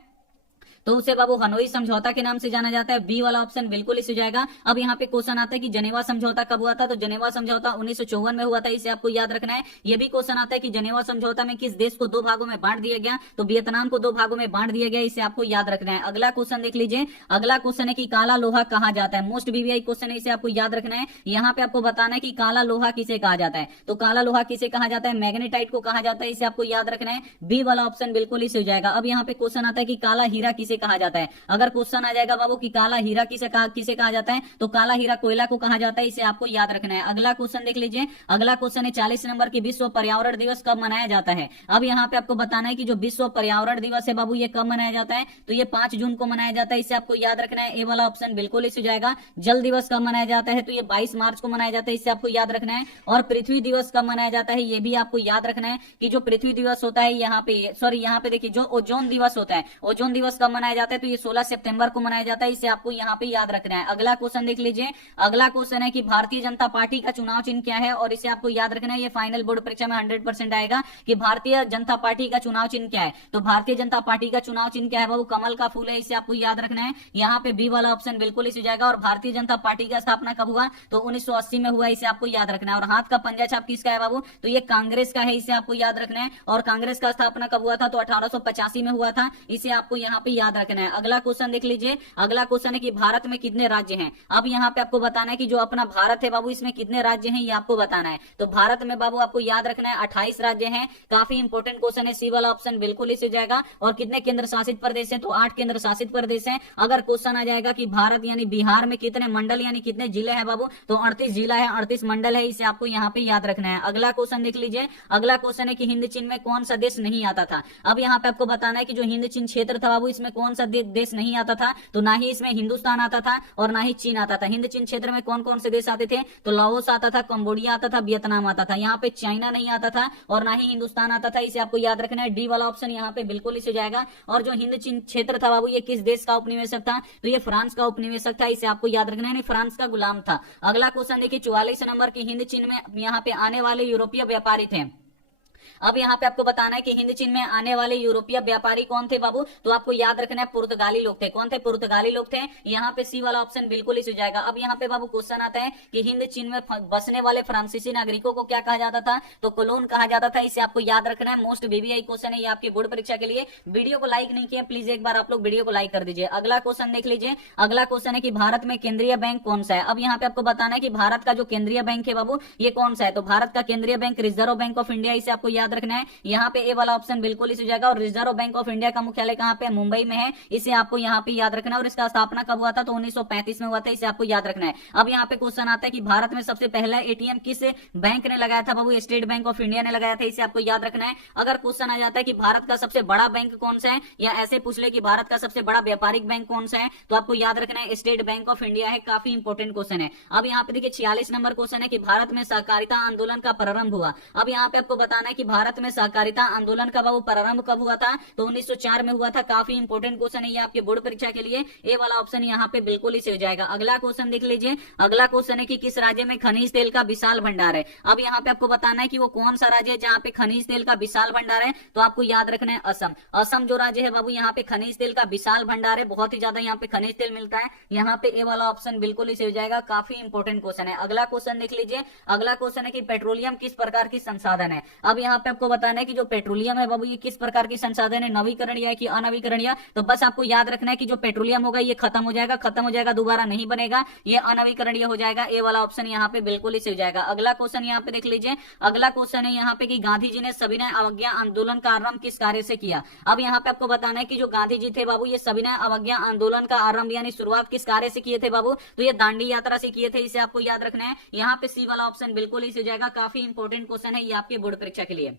तो उसे बाबू हनोई समझौता के नाम से जाना जाता है। बी वाला ऑप्शन बिल्कुल इस हो जाएगा। अब यहाँ पे क्वेश्चन आता है कि जनेवा समझौता कब हुआ था, तो जनेवा समझौता 1954 में हुआ था, इसे आपको याद रखना है। यह भी क्वेश्चन आता है कि जनेवा समझौता में किस देश को दो भागों में बांट दिया गया, तो वियतनाम को दो भागों में बांट दिया गया, इसे आपको याद रखना है। अगला क्वेश्चन देख लीजिए, अगला क्वेश्चन है कि काला लोहा कहा जाता है, मोस्ट वीवीआई क्वेश्चन है, इसे आपको याद रखना है। यहाँ पे आपको बताना है कि काला लोहा किसे कहा जाता है, तो काला लोहा किसे कहा जाता है, मैग्नेटाइट को कहा जाता है, इसे आपको याद रखना है। बी वाला ऑप्शन बिल्कुल इस हो जाएगा। अब यहाँ पे क्वेश्चन आता है कि काला हीरा किसे कहा जाता है। अगर क्वेश्चन आ जाएगा बाबू कि काला हीरा किसे कहा जाता है, तो काला हीरा कोयला को कहा जाता है, इसे आपको याद रखना है। अगला क्वेश्चन देख लीजिए, अगला क्वेश्चन है 40 नंबर की विश्व पर्यावरण दिवस कब मनाया जाता है। अब यहाँ पे आपको बताना है कि जो विश्व पर्यावरण दिवस है बाबू ये कब मनाया जाता है, तो ये 5 जून को मनाया जाता है, इसे आपको याद रखना है। ए वाला ऑप्शन बिल्कुल इस हो जाएगा। जल दिवस कब मनाया जाता है, तो ये 22 मार्च को मनाया जाता है, इसे आपको याद रखना है। और पृथ्वी दिवस कब मनाया जाता है, ये भी आपको याद रखना है कि जो पृथ्वी दिवस होता है यहाँ पे देखिए जो ओजोन दिवस होता है, ओजोन दिवस कब मनाया जाता है, तो ये 16 सितंबर को मनाया जाता है, इसे आपको यहाँ पे याद रखना है। अगला क्वेश्चन देख लीजिए, अगला क्वेश्चन है कि भारतीय जनता पार्टी का चुनाव चिन्ह क्या है, और इसे आपको याद रखना है। ये फाइनल बोर्ड परीक्षा में 100% आएगा कि भारतीय जनता पार्टी का चुनाव चिन्ह क्या है, तो भारतीय जनता पार्टी का चुनाव चिन्ह क्या है बाबू, कमल का फूल है, इसे आपको याद रखना है। यहाँ पे बी वाला ऑप्शन बिल्कुल इस हो जाएगा। और भारतीय जनता पार्टी का स्थापना कब हुआ, तो 1980 में हुआ, इसे आपको याद रखना है। और हाथ का पंजा छाप किसका है बाबू, तो ये कांग्रेस का है, इसे आपको याद रखना है। और कांग्रेस का स्थापना कब हुआ था, तो 1885 में हुआ था, इसे आपको यहाँ पे याद रखना है। अगला क्वेश्चन देख लीजिए, अगला क्वेश्चन है कि भारत में कितने राज्य हैं। अब यहाँ पे आपको बताना है कि जो अपना भारत है बाबू इसमें कितने राज्य हैं, ये आपको बताना है। तो भारत में बाबू आपको याद रखना है 28 राज्य हैं। काफी इंपॉर्टेंट क्वेश्चन है, सी वाला ऑप्शन बिल्कुल इस हो जाएगा। और कितने केंद्र शासित प्रदेश हैं, तो 8 केंद्र शासित प्रदेश हैं। अगर क्वेश्चन आ जाएगा कि भारत यानी बिहार में कितने मंडल यानी कितने जिले हैं बाबू, तो 38 जिला है, 38 मंडल है, इसे आपको यहाँ पे याद रखना है। अगला क्वेश्चन देख लीजिए, अगला क्वेश्चन है कि हिंद चिन्ह में कौन सा देश नहीं आता था। अब यहाँ पे आपको बताना है कि जो हिंद चिन्ह क्षेत्र था बाबू इसमें कौन सा देश नहीं आता था, तो ना ही इसमें हिंदुस्तान आता था और ना ही चीन आता था। हिंद चीन क्षेत्र में कौन कौन से देश आते थे, तो लाओस आता था, कंबोडिया आता था, वियतनाम आता था। यहाँ पे चाइना नहीं आता था और ना ही हिंदुस्तान आता था, इसे आपको याद रखना है। डी वाला ऑप्शन यहाँ पे बिल्कुल इस हो जाएगा। और जो हिंद चीन क्षेत्र था बाबू ये किस देश का उपनिवेशक था, तो ये फ्रांस का उपनिवेशक था, इसे आपको याद रखना है, फ्रांस का गुलाम था। अगला क्वेश्चन देखिए 44 नंबर की हिंद चीन में यहाँ पे आने वाले यूरोपीय व्यापारी थे। अब यहाँ पे आपको बताना है कि हिंद चीन में आने वाले यूरोपीय व्यापारी कौन थे बाबू, तो आपको याद रखना है पुर्तगाली लोग थे। कौन थे, पुर्तगाली लोग थे। यहाँ पे सी वाला ऑप्शन बिल्कुल इस हो जाएगा। अब यहाँ पे बाबू क्वेश्चन आता है कि हिंद चीन में बसने वाले फ्रांसीसी नागरिकों को क्या कहा जाता था, तो कोलोन कहा जाता था, इसे आपको याद रखना है। मोस्ट वीवीआई क्वेश्चन है ये आपके बोर्ड परीक्षा के लिए। वीडियो को लाइक नहीं किया प्लीज एक बार आप लोग वीडियो को लाइक कर दीजिए। अगला क्वेश्चन देख लीजिए, अगला क्वेश्चन है कि भारत में केंद्रीय बैंक कौन सा है। अब यहाँ पे आपको बताना है कि भारत का जो केंद्रीय बैंक है बाबू ये कौन सा है, तो भारत का केंद्रीय bank reserve bank of India, इसे आपको याद रखना है। यहाँ पे ए वाला ऑप्शन बिल्कुल इस हो जाएगा। और रिजर्व बैंक ऑफ इंडिया का मुख्यालय कहाँ पे, मुंबई में है, इसे आपको यहाँ पे याद रखना है। और इसका स्थापना कब हुआ था, तो 1935 में हुआ था, इसे आपको याद रखना है। अब यहाँ पे क्वेश्चन आता है कि भारत में सबसे पहला एटीएम किस बैंक ने लगाया था बाबू, स्टेट बैंक ऑफ इंडिया ने लगाया था, इसे आपको याद रखना है। अगर क्वेश्चन आ जाता है कि भारत का सबसे बड़ा बैंक कौन सा है, या ऐसे पूछ ले कि भारत का सबसे बड़ा व्यापारिक बैंक कौन सा है, तो आपको याद रखना है स्टेट बैंक ऑफ इंडिया है। काफी इंपॉर्टेंट क्वेश्चन है। अब यहाँ पे देखिए 46 नंबर क्वेश्चन है कि भारत में सहकारिता आंदोलन का प्रारंभ हुआ। अब यहाँ पे आपको बताना है कि भारत में सहकारिता आंदोलन का बाबू प्रारंभ कब हुआ था, तो 1904 में हुआ था। काफी इंपॉर्टेंट क्वेश्चन है ये आपके बोर्ड परीक्षा के लिए। ए वाला ऑप्शन यहाँ पे बिल्कुल इसे हो जाएगा। अगला क्वेश्चन देख लीजिए, अगला क्वेश्चन है कि किस राज्य में खनिज तेल का विशाल भंडार है। अब यहाँ पे आपको बताना है कि वो कौन सा राज्य है जहाँ पे खनिज तेल का विशाल भंडार है, तो आपको याद रखना है असम। असम जो राज्य है बाबू यहाँ पे खनिज तेल का विशाल भंडार है, बहुत ही ज्यादा यहाँ पे खनिज तेल मिलता है। यहाँ पे ए वाला ऑप्शन बिल्कुल इसे हो जाएगा। काफी इंपॉर्टेंट क्वेश्चन है। अगला क्वेश्चन देख लीजिए, अगला क्वेश्चन है कि पेट्रोलियम किस प्रकार की संसाधन है। अब यहाँ यहाँ पे आपको बताना है कि जो पेट्रोलियम है बाबू ये किस प्रकार की संसाधन है, नवीकरणीय है कि अनवीकरणीय। तो बस आपको याद रखना है कि जो पेट्रोलियम होगा ये खत्म हो जाएगा, दोबारा नहीं बनेगा, ये अनवीकरणीय हो जाएगा। ए वाला ऑप्शन यहाँ पे बिल्कुल ही सही हो जाएगा। अगला क्वेश्चन यहाँ पे देख लीजिए, अगला क्वेश्चन है यहाँ पे कि गांधी जी ने सविनय अवज्ञा आंदोलन का आरंभ किस कार्य से किया। अब यहाँ पे आपको बताना है कि जो गांधी जी थे बाबू ये सविनय अवज्ञा आंदोलन का आरंभ यानी शुरुआत किस कार्य से किए थे बाबू, तो ये दांडी यात्रा से किए थे, इसे आपको याद रखना है। यहाँ पे सी वाला ऑप्शन बिल्कुल ही सही हो जाएगा। काफी इंपॉर्टेंट क्वेश्चन है ये आपके बोर्ड परीक्षा के लिए।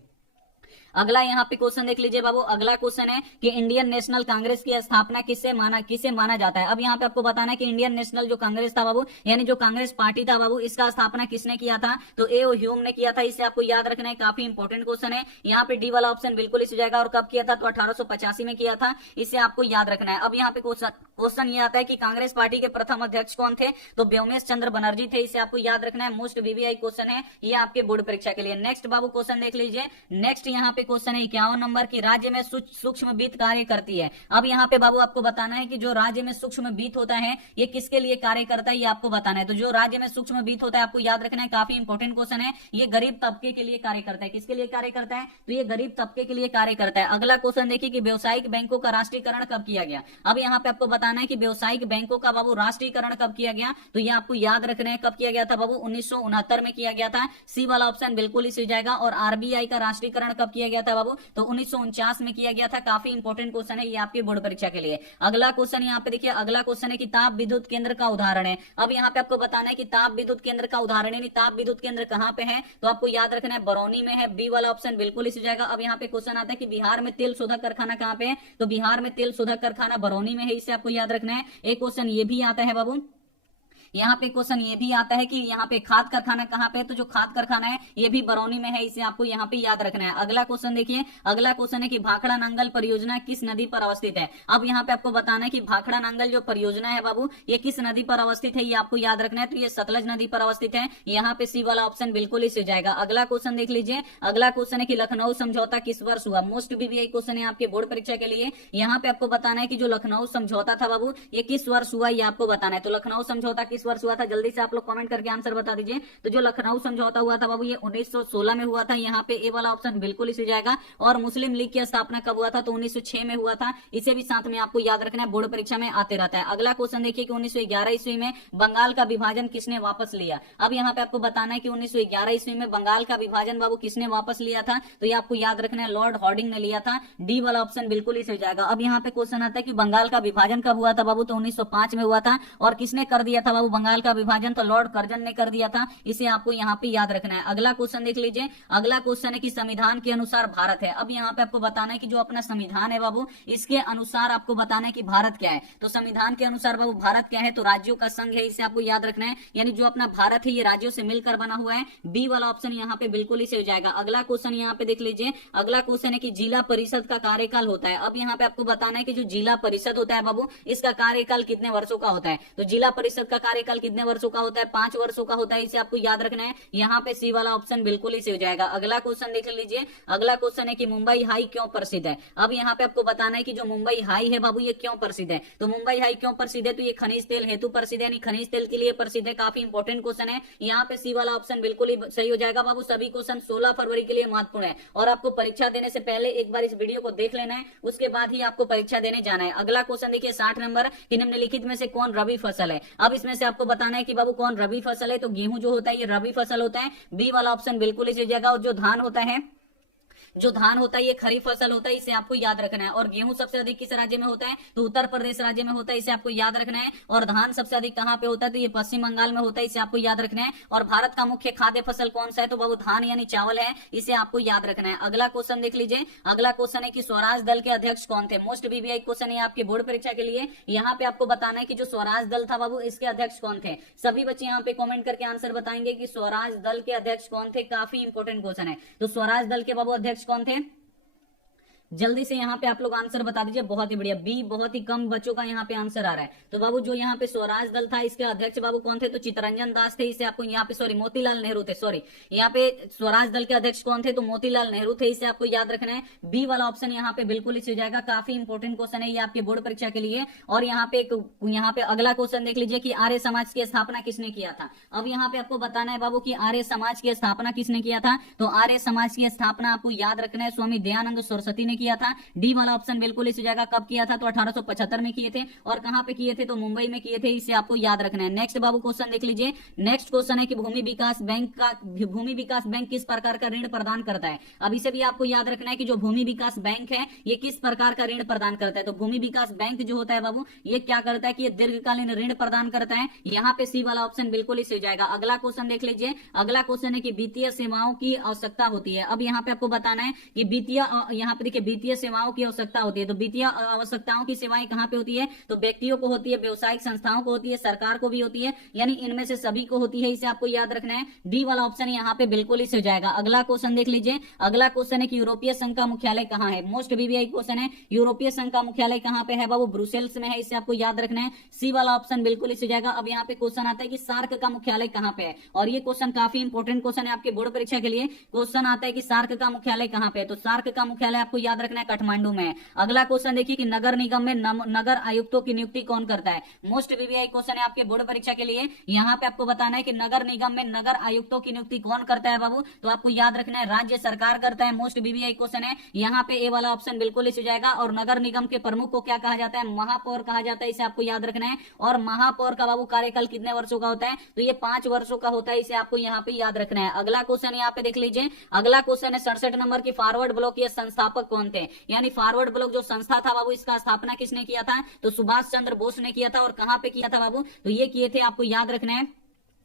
अगला यहाँ पे क्वेश्चन देख लीजिए बाबू, अगला क्वेश्चन है कि इंडियन नेशनल कांग्रेस की स्थापना किसे माना जाता है। अब यहाँ पे आपको बताना है कि इंडियन नेशनल जो कांग्रेस था बाबू यानी जो कांग्रेस पार्टी था बाबू इसका स्थापना किसने किया था, तो ए ह्यूम ने किया था, इसे आपको याद रखना है। काफी इंपॉर्टेंट क्वेश्चन है। यहाँ पे डी वाला ऑप्शन बिल्कुल इस जाएगा। और कब किया था, तो 1885 में किया था, इसे आपको याद रखना है। अब यहाँ पे क्वेश्चन ये आता है कि कांग्रेस पार्टी के प्रथम अध्यक्ष कौन थे, तो व्योमेश चंद्र बनर्जी थे, इसे आपको याद रखना है। मोस्ट वीवीआई क्वेश्चन है ये आपके बोर्ड परीक्षा के लिए। नेक्स्ट बाबू क्वेश्चन देख लीजिए, नेक्स्ट यहाँ पे क्वेश्चन है 51 नंबर की, राज्य में सूक्ष्म वित्त कार्य करती है। अब यहाँ पे बाबू आपको बताना है कि जो राज्य में सूक्ष्म वित्त होता है ये किसके लिए कार्य करता है, ये आपको बताना है। तो जो राज्य में सूक्ष्म वित्त होता है आपको याद रखना है, काफी इंपॉर्टेंट क्वेश्चन है। ये गरीब तबके के लिए कार्य करता है। किसके लिए कार्य करता है, तो ये गरीब तबके के लिए कार्य करता है। अगला क्वेश्चन देखिए कि व्यावसायिक बैंकों का राष्ट्रीयकरण कब किया गया। अब यहाँ पे आपको बताना है कि व्यावसायिक बैंकों का बाबू राष्ट्रीयकरण कब किया गया, तो ये आपको याद रखना है। कब किया गया था बाबू, 1969 में किया गया था। सी वाला ऑप्शन बिल्कुल ही सही जाएगा। और आरबीआई का राष्ट्रीयकरण कब किया गया था बाबू, तो 1949 में किया गया था। काफी इंपॉर्टेंट क्वेश्चन है ये आपके बोर्ड परीक्षा के लिए। अगला क्वेश्चन यहाँ पे देखिए, अगला क्वेश्चन है कि ताप विद्युत केंद्र का उदाहरण है। अब यहाँ पे आपको बताना है कि ताप विद्युत केंद्र का उदाहरण है, ताप विद्युत केंद्र कहाँ पे है, तो आपको याद रखना है बरौनी में है। बी वाला ऑप्शन बिल्कुल ही सही जाएगा। अब यहाँ पे क्वेश्चन आता है कि बिहार में तेल शोधक कारखाना कहाँ पे है, तो बिहार में तेल शोधक कारखाना बरौनी में है, इसे आपको याद रखना है। एक क्वेश्चन ये भी आता है बाबू, यहाँ पे क्वेश्चन ये भी आता है कि यहाँ पे खाद कारखाना कहाँ पे है, तो जो खाद कारखाना है ये भी बरौनी में है, इसे आपको यहाँ पे याद रखना है। अगला क्वेश्चन देखिए, अगला क्वेश्चन है कि भाखड़ा नांगल परियोजना किस नदी पर अवस्थित है। अब यहाँ पे आपको बताना है कि भाखड़ा नांगल जो परियोजना है बाबू ये किस नदी पर अवस्थित है, ये आपको याद रखना है। तो ये सतलज नदी पर अवस्थित है। यहाँ पे सी वाला ऑप्शन बिल्कुल ही सही जाएगा। अगला क्वेश्चन देख लीजिए, अगला क्वेश्चन है कि लखनऊ समझौता किस वर्ष हुआ। मोस्ट वीवीआई क्वेश्चन है आपके बोर्ड परीक्षा के लिए। यहाँ पे आपको बताना है कि जो लखनऊ समझौता था बाबू ये किस वर्ष हुआ, ये आपको बताना है। तो लखनऊ समझौता किस वर्ष हुआ था, जल्दी से आप लोग कमेंट करके आंसर बता दीजिए। तो जो लखनऊ समझौता हुआ था बाबू ये 1916 में हुआ था। यहाँ पे ए वाला ऑप्शन बिल्कुल इसी जाएगा। और मुस्लिम लीग की स्थापना कब हुआ था, तो 1906 में हुआ था, इसे भी साथ में आपको याद रखना है, बोर्ड परीक्षा में आते रहता है। अगला क्वेश्चन देखिए कि 1911 ईस्वी में बंगाल का विभाजन किसने वापस लिया। अब यहाँ पे आपको बताना है कि 1911 ईस्वी में बंगाल का विभाजन बाबू किसने वापस लिया था, तो ये आपको याद रखना है, लॉर्ड हार्डिंग ने लिया था। डी वाला ऑप्शन बिल्कुल ही सही जाएगा। अब यहाँ पे क्वेश्चन आता है कि बंगाल का विभाजन कब हुआ था बाबू, तो 1905 में हुआ था। और किसने कर दिया था बाबू बंगाल का विभाजन, तो लॉर्ड कर्जन ने कर दिया था, इसे आपको यहाँ पे याद रखना है। अगला क्वेश्चन देख लीजिए, अगला क्वेश्चन है कि संविधान के अनुसार भारत है। अब यहाँ पे आपको बताना है कि जो अपना संविधान है बाबू इसके अनुसार आपको बताना है कि भारत क्या है। तो संविधान के अनुसार बाबू भारत क्या है, तो राज्यों का संघ है, इसे आपको याद रखना है। यानी जो अपना भारत है ये राज्यों से मिलकर बना हुआ है। बी वाला ऑप्शन यहाँ पे बिल्कुल ही सही हो जाएगा। अगला क्वेश्चन यहाँ पे देख लीजिए, अगला क्वेश्चन है कि जिला परिषद का कार्यकाल होता है। अब यहाँ पे आपको बताना है कि जो जिला परिषद होता है बाबू इसका कार्यकाल कितने वर्षों का होता है। तो जिला परिषद का कार्यकाल कितने वर्षों का होता है, 5 वर्षों का होता है, इसे आपको याद रखना है। यहाँ पे सी वाला ऑप्शन बिल्कुल ही सही हो जाएगा। अगला क्वेश्चन देख लीजिए, अगला क्वेश्चन है कि मुंबई हाई क्यों प्रसिद्ध है। अब यहाँ पे आपको बताना है कि जो मुंबई हाई है बाबू ये क्यों प्रसिद्ध है। तो मुंबई हाई क्यों प्रसिद्ध है, तो ये खनिज तेल हेतु प्रसिद्ध है, खनिज तेल के लिए प्रसिद्ध है। काफी इंपॉर्टेंट क्वेश्चन है। यहाँ पे सी वाला ऑप्शन बिल्कुल ही सही हो जाएगा बाबू। सभी क्वेश्चन 16 फरवरी के लिए महत्वपूर्ण है और आपको परीक्षा देने से पहले एक बार इस वीडियो को देख लेना है, उसके बाद ही आपको परीक्षा देने जाना है। अगला क्वेश्चन देखिए 60 नंबर कि निम्नलिखित में से कौन रबी फसल है। अब इसमें से आपको बताना है कि बाबू कौन रबी फसल है। तो गेहूं जो होता है ये रबी फसल होता है। बी वाला ऑप्शन बिल्कुल इसी जगह। और जो धान होता है ये खरीफ फसल होता है, इसे आपको याद रखना है। और गेहूं सबसे अधिक किस राज्य में होता है, तो उत्तर प्रदेश राज्य में होता है, इसे आपको याद रखना है। और धान सबसे अधिक कहां पे होता है, तो ये पश्चिम बंगाल में होता है, इसे आपको याद रखना है। और भारत का मुख्य खाद्य फसल कौन सा है, तो बाबू धान यानी चावल है, इसे आपको याद रखना है। अगला क्वेश्चन देख लीजिए, अगला क्वेश्चन है कि स्वराज दल के अध्यक्ष कौन थे। मोस्ट वीवीआई क्वेश्चन है आपके बोर्ड परीक्षा के लिए। यहाँ पे आपको बताना है कि जो स्वराज दल था बाबू इसके अध्यक्ष कौन थे। सभी बच्चे यहाँ पे कॉमेंट करके आंसर बताएंगे कि स्वराज दल के अध्यक्ष कौन थे। काफी इंपॉर्टेंट क्वेश्चन है। तो स्वराज दल के बाबू अध्यक्ष कौन थे, जल्दी से यहाँ पे आप लोग आंसर बता दीजिए। बहुत ही बढ़िया, बी, बहुत ही कम बच्चों का यहाँ पे आंसर आ रहा है। तो बाबू जो यहाँ पे स्वराज दल था इसके अध्यक्ष बाबू कौन थे? तो चित्तरंजन दास थे। इसे आपको यहाँ पे सॉरी मोतीलाल नेहरू थे, सॉरी यहाँ पे स्वराज दल के अध्यक्ष कौन थे? तो मोतीलाल नेहरू थे। इसे आपको याद रखना है। बी वाला ऑप्शन यहाँ पे बिल्कुल इसी हो जाएगा। काफी इंपोर्टेंट क्वेश्चन है ये आपके बोर्ड परीक्षा के लिए। और यहाँ पे अगला क्वेश्चन देख लीजिए कि आर्य समाज की स्थापना किसने किया था। अब यहाँ पे आपको बताना है बाबू कि आर्य समाज की स्थापना किसने किया था। तो आर्य समाज की स्थापना आपको याद रखना है स्वामी दयानंद सरस्वती ने किया था। डी वाला ऑप्शन बिल्कुल इस जगह कब किया था? तो 1875 में किए थे। और कहां पे किए थे? तो मुंबई में किए थे। इसे आपको याद रखना है। नेक्स्ट बाबू क्वेश्चन देख लीजिए। नेक्स्ट क्वेश्चन है कि भूमि विकास बैंक किस प्रकार का ऋण प्रदान करता है। अब इसे भी आपको याद रखना है कि जो भूमि विकास बैंक है ये किस प्रकार का ऋण प्रदान करता है। तो भूमि विकास बैंक जो होता है बाबू ये क्या करता है कि ये दीर्घकालीन ऋण प्रदान करता है। यहाँ पे सी वाला ऑप्शन बिल्कुल इस हो जाएगा। अगला क्वेश्चन देख लीजिए। अगला क्वेश्चन है कि वित्तीय सेवाओं की आवश्यकता होती है। अब यहाँ पे आपको बताना है कि यहाँ पे देखिए वित्तीय सेवाओं की आवश्यकता होती है। तो वित्तीय आवश्यकताओं की सेवाएं कहाँ पे होती है? तो व्यक्तियों को होती है, व्यवसायिक संस्थाओं को होती है, सरकार को भी होती है, यानी इनमें से सभी को होती है। इसे आपको याद रखना है। डी वाला ऑप्शन यहाँ पे बिल्कुल इस हो जाएगा। अगला क्वेश्चन देख लीजिए। अगला क्वेश्चन है कि यूरोपीय संघ का मुख्यालय कहाँ है। मोस्ट वीवीआई क्वेश्चन है। यूरोपीय संघ का मुख्यालय कहाँ पे है बाबू? ब्रुसेल्स में है। इसे आपको याद रखना है। सी वाला ऑप्शन बिल्कुल इस हो जाएगा। अब यहाँ पे क्वेश्चन आता है कि सार्क का मुख्यालय कहाँ पे है। और ये क्वेश्चन काफी इंपोर्टेंट क्वेश्चन है आपके बोर्ड परीक्षा के लिए। क्वेश्चन आता है कि सार्क का मुख्यालय कहाँ पे है। तो सार्क का मुख्यालय आपको याद रखना है काठमांडू में है। अगला क्वेश्चन देखिए कि नगर निगम में नगर आयुक्तों की नियुक्ति कौन करता है। मोस्ट वीवीआई क्वेश्चन है आपके बोर्ड परीक्षा के लिए। यहाँ पे आपको बताना है कि नगर निगम में नगर आयुक्तों की नियुक्ति कौन करता है बाबू। तो आपको याद रखना है राज्य सरकार करता है। मोस्ट वीवीआई क्वेश्चन है। यहाँ पे ए वाला ऑप्शन बिल्कुल इस हो जाएगा। और नगर निगम के प्रमुख को क्या कहा जाता है? महापौर कहा जाता है। इसे आपको याद रखना है। और महापौर का बाबू कार्यकाल कितने वर्षों का होता है? तो ये 5 वर्षों का होता है। इसे आपको यहाँ पे याद रखना है। अगला क्वेश्चन यहाँ पे देख लीजिए। अगला क्वेश्चन है 67 नंबर की फॉरवर्ड ब्लॉक के संस्थापक कौन थे। यानी फॉरवर्ड ब्लॉक जो संस्था था बाबू इसका स्थापना किसने किया था? तो सुभाष चंद्र बोस ने किया था। और कहां पे किया था बाबू? तो ये किए थे, आपको याद रखना है,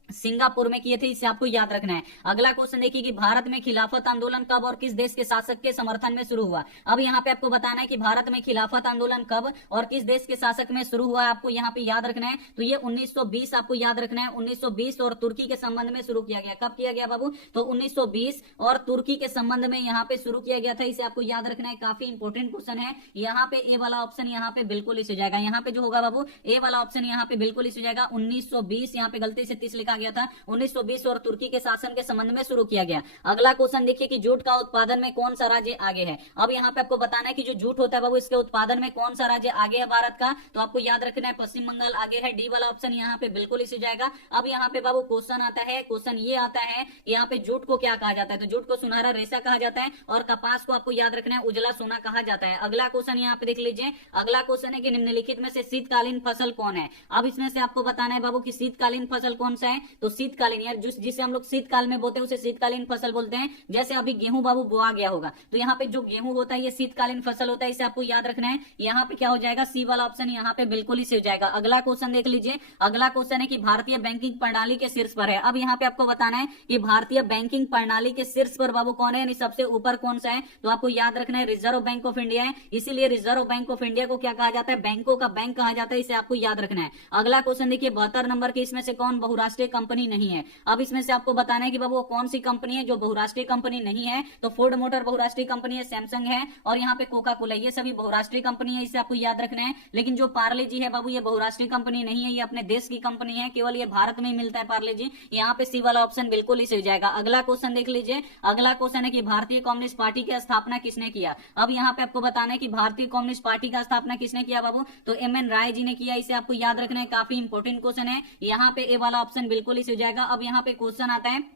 सिंगापुर में किए थे। इसे आपको याद रखना है। अगला क्वेश्चन देखिए कि भारत में खिलाफत आंदोलन कब और किस देश के शासक के समर्थन में शुरू हुआ। अब यहाँ पे आपको बताना है कि भारत में खिलाफत आंदोलन कब और किस देश के शासक में शुरू हुआ है। आपको यहाँ पे याद रखना है। तो ये 1920 आपको याद रखना है। 1920 और तुर्की के संबंध में शुरू किया गया। कब किया गया बाबू? तो 1920 और तुर्की के संबंध में यहाँ पे शुरू किया गया था। इसे आपको याद रखना है। काफी इंपोर्टेंट क्वेश्चन है। यहाँ पे ए वाला ऑप्शन यहाँ पे बिल्कुल इस हो जाएगा। यहाँ पे जो होगा बाबू ए वाला ऑप्शन यहाँ पे बिल्कुल इस हो जाएगा। 1920 यहाँ पे गलती से 30 लिखा गया था। 1920 और तुर्की के शासन के संबंध में शुरू किया गया। अगला क्वेश्चन देखिए कि जूट का उत्पादन में कौन सा राज्य आगे है। अब यहाँ पे आपको बताना है कि जो जूट होता है बाबू इसके उत्पादन में कौन सा राज्य आगे है भारत का। तो आपको याद रखना है पश्चिम बंगाल आगे है। डी वाला ऑप्शन यहाँ पे बिल्कुल इस हो जाएगा। अब यहाँ पे बाबू क्वेश्चन आता है। क्वेश्चन ये आता है यहाँ पे जूट को क्या कहा जाता है। तो जूट को सुनहरा रेशा कहा जाता है। और कपास को आपको याद रखना है उजला सोना कहा जाता है। अगला क्वेश्चन यहाँ पे देख लीजिए। अगला क्वेश्चन है कि निम्नलिखित में से शीतकालीन फसल कौन है। अब इसमें से आपको बताना है बाबू कि शीतकालीन फसल कौन सा है। तो शीतकालीन यार जिसे हम लोग शीतकाल में बोते हैं उसे शीतकालीन फसल बोलते हैं। जैसे अभी गेहूं बाबू बोआ गया होगा तो यहाँ पे जो गेहूं होता है ये शीतकालीन फसल होता है। इसे आपको याद रखना है। यहाँ पे क्या हो जाएगा? सी वाला ऑप्शन यहाँ पे बिल्कुल ही हो जाएगा। अगला क्वेश्चन देख लीजिए। अगला क्वेश्चन है कि भारतीय बैंकिंग प्रणाली के शीर्ष पर है। अब यहाँ पे आपको बताना है कि भारतीय बैंकिंग प्रणाली के शीर्ष पर बाबू कौन है, यानी सबसे ऊपर कौन सा है। तो आपको याद रखना है रिजर्व बैंक ऑफ इंडिया है। इसीलिए रिजर्व बैंक ऑफ इंडिया को क्या कहा जाता है? बैंकों का बैंक कहा जाता है। इसे आपको याद रखना है। अगला क्वेश्चन देखिए 72 नंबर के इसमें से कौन बहुराष्ट्रीय कंपनी नहीं है। अब इसमें से आपको बताना है कि बाबू वो कौन सी कंपनी है जो बहुराष्ट्रीय कंपनी नहीं है। तो फोर्ड मोटर बहुराष्ट्रीय कंपनी है, सैमसंग है और यहाँ पे कोका कोला, ये सभी बहुराष्ट्रीय कंपनी है। इसे आपको याद रखना है। लेकिन जो पार्ले जी है बाबू ये बहुराष्ट्रीय कंपनी नहीं है, ये अपने देश की कंपनी है, केवल ये भारत में ही मिलता है पार्ले जी। यहाँ पे सी वाला ऑप्शन बिल्कुल ही सही जाएगा। अगला क्वेश्चन देख लीजिए। अगला क्वेश्चन है कि भारतीय कम्युनिस्ट पार्टी की स्थापना किसने किया। अब यहाँ पे आपको बताना है कि भारतीय कम्युनिस्ट पार्टी का स्थापना किसने किया बाबू। तो एम.एन. राय जी ने किया। इसे आपको याद रखना है। काफी इंपोर्टेंट क्वेश्चन है। यहाँ पे ए वाला ऑप्शन बिल्कुल ही सही जाएगा। अब यहाँ पे क्वेश्चन आता है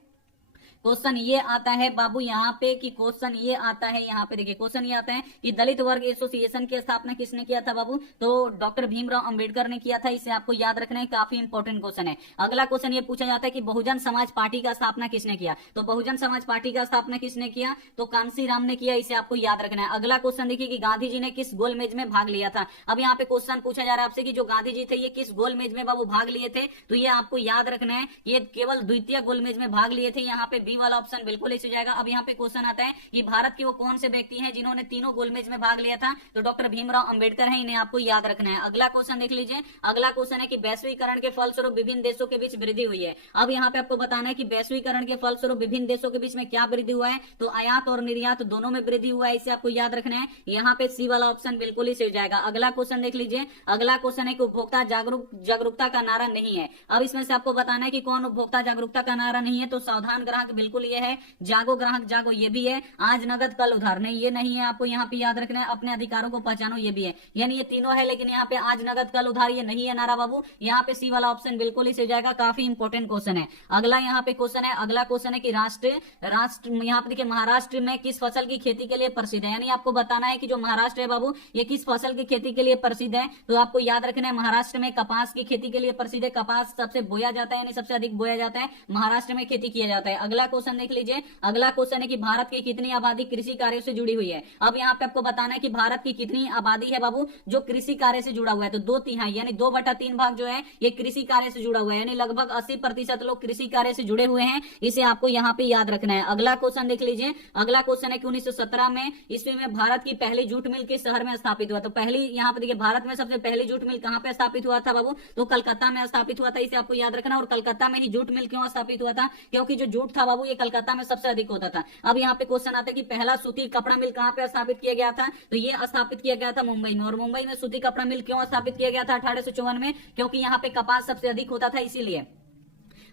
क्वेश्चन ये आता है बाबू यहाँ पे कि क्वेश्चन ये आता है यहाँ पे देखिए क्वेश्चन ये आता है कि दलित वर्ग एसोसिएशन की स्थापना किसने किया था बाबू। तो डॉक्टर भीमराव अंबेडकर ने किया था। इसे आपको याद रखना है। काफी इंपोर्टेंट क्वेश्चन है। अगला क्वेश्चन ये पूछा जाता है कि बहुजन समाज पार्टी का स्थापना किसने किया। तो बहुजन समाज पार्टी का स्थापना किसने किया। तो कांसी राम ने किया। इसे आपको याद रखना है। अगला क्वेश्चन देखिए कि गांधी जी ने किस गोलमेज में भाग लिया था। अब यहाँ पे क्वेश्चन पूछा जा रहा है आपसे कि जो गांधी जी थे ये किस गोलमेज में बाबू भाग लिए थे। तो ये आपको याद रखना है। ये केवल द्वितीय गोलमेज में भाग लिए थे। यहाँ पे बी डी वाला ऑप्शन बिल्कुल इस हो जाएगा। अब यहाँ पे क्वेश्चन आता है कि भारत के वो कौन से व्यक्ति हैं जिन्होंने तीनों गोलमेज में भाग लिया था, तो डॉक्टर भीमराव अंबेडकर है, इन्हें आपको याद रखना है। अगला क्वेश्चन देख लीजिए। अगला क्वेश्चन है कि वैश्वीकरण के फलस्वरूप विभिन्न देशों के बीच वृद्धि हुई है। अब यहाँ पे आपको बताना है कि वैश्वीकरण के फलस्वरूप विभिन्न देशों के बीच में क्या वृद्धि हुआ है, तो आयात और निर्यात दोनों में वृद्धि हुआ है, इसे आपको याद रखना है। यहाँ पे सी वाला ऑप्शन बिल्कुल ही सही हो जाएगा। अगला क्वेश्चन देख लीजिए। अगला क्वेश्चन है कि उपभोक्ता जागरूकता का नारा नहीं है। अब इसमें से आपको बताना है कि कौन उपभोक्ता जागरूकता का नारा नहीं है, तो सावधान ग्राहक बिल्कुल ये है, जागो ग्राहक जागो ये भी है, आज नगद कल उधार नहीं ये नहीं है, आपको यहाँ पे याद रखना है, अपने अधिकारों को पहचानो ये भी है। यानी ये तीनों है, लेकिन यहाँ पे आज नगद कल उधार ये नहीं है नारा बाबू। यहाँ पे सी वाला ऑप्शन बिल्कुल ही सही हो जाएगा। काफी इंपॉर्टेंट क्वेश्चन है। अगला यहाँ पे क्वेश्चन है। अगला क्वेश्चन है कि राष्ट्र यहाँ पे देखिए महाराष्ट्र में किस फसल की खेती के लिए प्रसिद्ध है। यानी आपको बताना है कि जो महाराष्ट्र है बाबू ये किस फसल की खेती के लिए प्रसिद्ध है, तो आपको याद रखना है महाराष्ट्र में कपास की खेती के लिए प्रसिद्ध है। कपास सबसे बोया जाता है, यानी सबसे अधिक बोया जाता है, महाराष्ट्र में खेती किया जाता है। अगला क्वेश्चन देख लीजिए। अगला क्वेश्चन है कि भारत की कितनी आबादी कृषि कार्यों से जुड़ी हुई है। अब यहाँ पे आपको बताना है कि भारत की कितनी आबादी है बाबू जो कृषि कार्य से जुड़ा हुआ है, तो 2/3 यानी 2/3 भाग जो है ये कृषि कार्य से जुड़ा हुआ है, यानी लगभग 80% लोग कृषि कार्य से जुड़े हुए हैं, इसे आपको यहाँ पे याद रखना है। अगला क्वेश्चन देख लीजिए। अगला क्वेश्चन है कि 1917 में ईस्वी में भारत की पहली जूट मिल किस शहर में स्थापित हुआ, तो पहली यहाँ पे देखिए भारत में सबसे पहली जूट मिल कहाँ पे स्थापित हुआ था बाबू, तो कलकत्ता में स्थापित हुआ था, इसे आपको याद रखना। और कलकत्ता में ही जूट मिल क्यों स्थापित हुआ था, क्योंकि जो जूट था बाबू ये कलकत्ता में सबसे अधिक होता था। अब यहाँ पे क्वेश्चन आता है कि पहला सूती कपड़ा मिल कहाँ पे स्थापित किया गया था, तो ये स्थापित किया गया था मुंबई में। और मुंबई में सूती कपड़ा मिल क्यों स्थापित किया गया था 1854 में, क्योंकि यहाँ पे कपास सबसे अधिक होता था इसीलिए।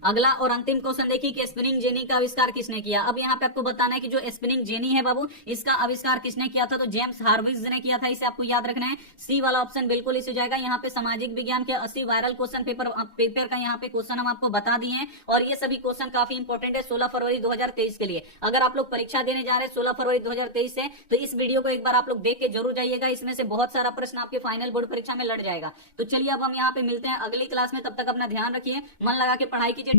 अगला और अंतिम क्वेश्चन देखिए कि स्पिनिंग जेनी का आविष्कार किसने किया। अब यहाँ पे आपको बताना है कि जो स्पिनिंग जेनी है बाबू इसका आविष्कार किसने किया था, तो जेम्स हार्विज ने किया था, इसे आपको याद रखना है। सी वाला ऑप्शन बिल्कुल इस हो जाएगा। यहाँ पे सामाजिक विज्ञान के 80 वायरल क्वेश्चन पेपर का यहाँ पे क्वेश्चन हम आपको बता दिए हैं, और ये सभी क्वेश्चन काफी इंपॉर्टेंट है 16 फरवरी 2023 के लिए। अगर आप लोग परीक्षा देने जा रहे हैं 16 फरवरी 2023 से, तो इस वीडियो को एक बार आप लोग देख के जरूर जाइएगा, इसमें से बहुत सारा प्रश्न आपके फाइनल बोर्ड परीक्षा में लड़ जाएगा। तो चलिए अब हम यहाँ पे मिलते हैं अगली क्लास में, तब तक अपना ध्यान रखिए, मन लगा के पढ़ाई कीजिए।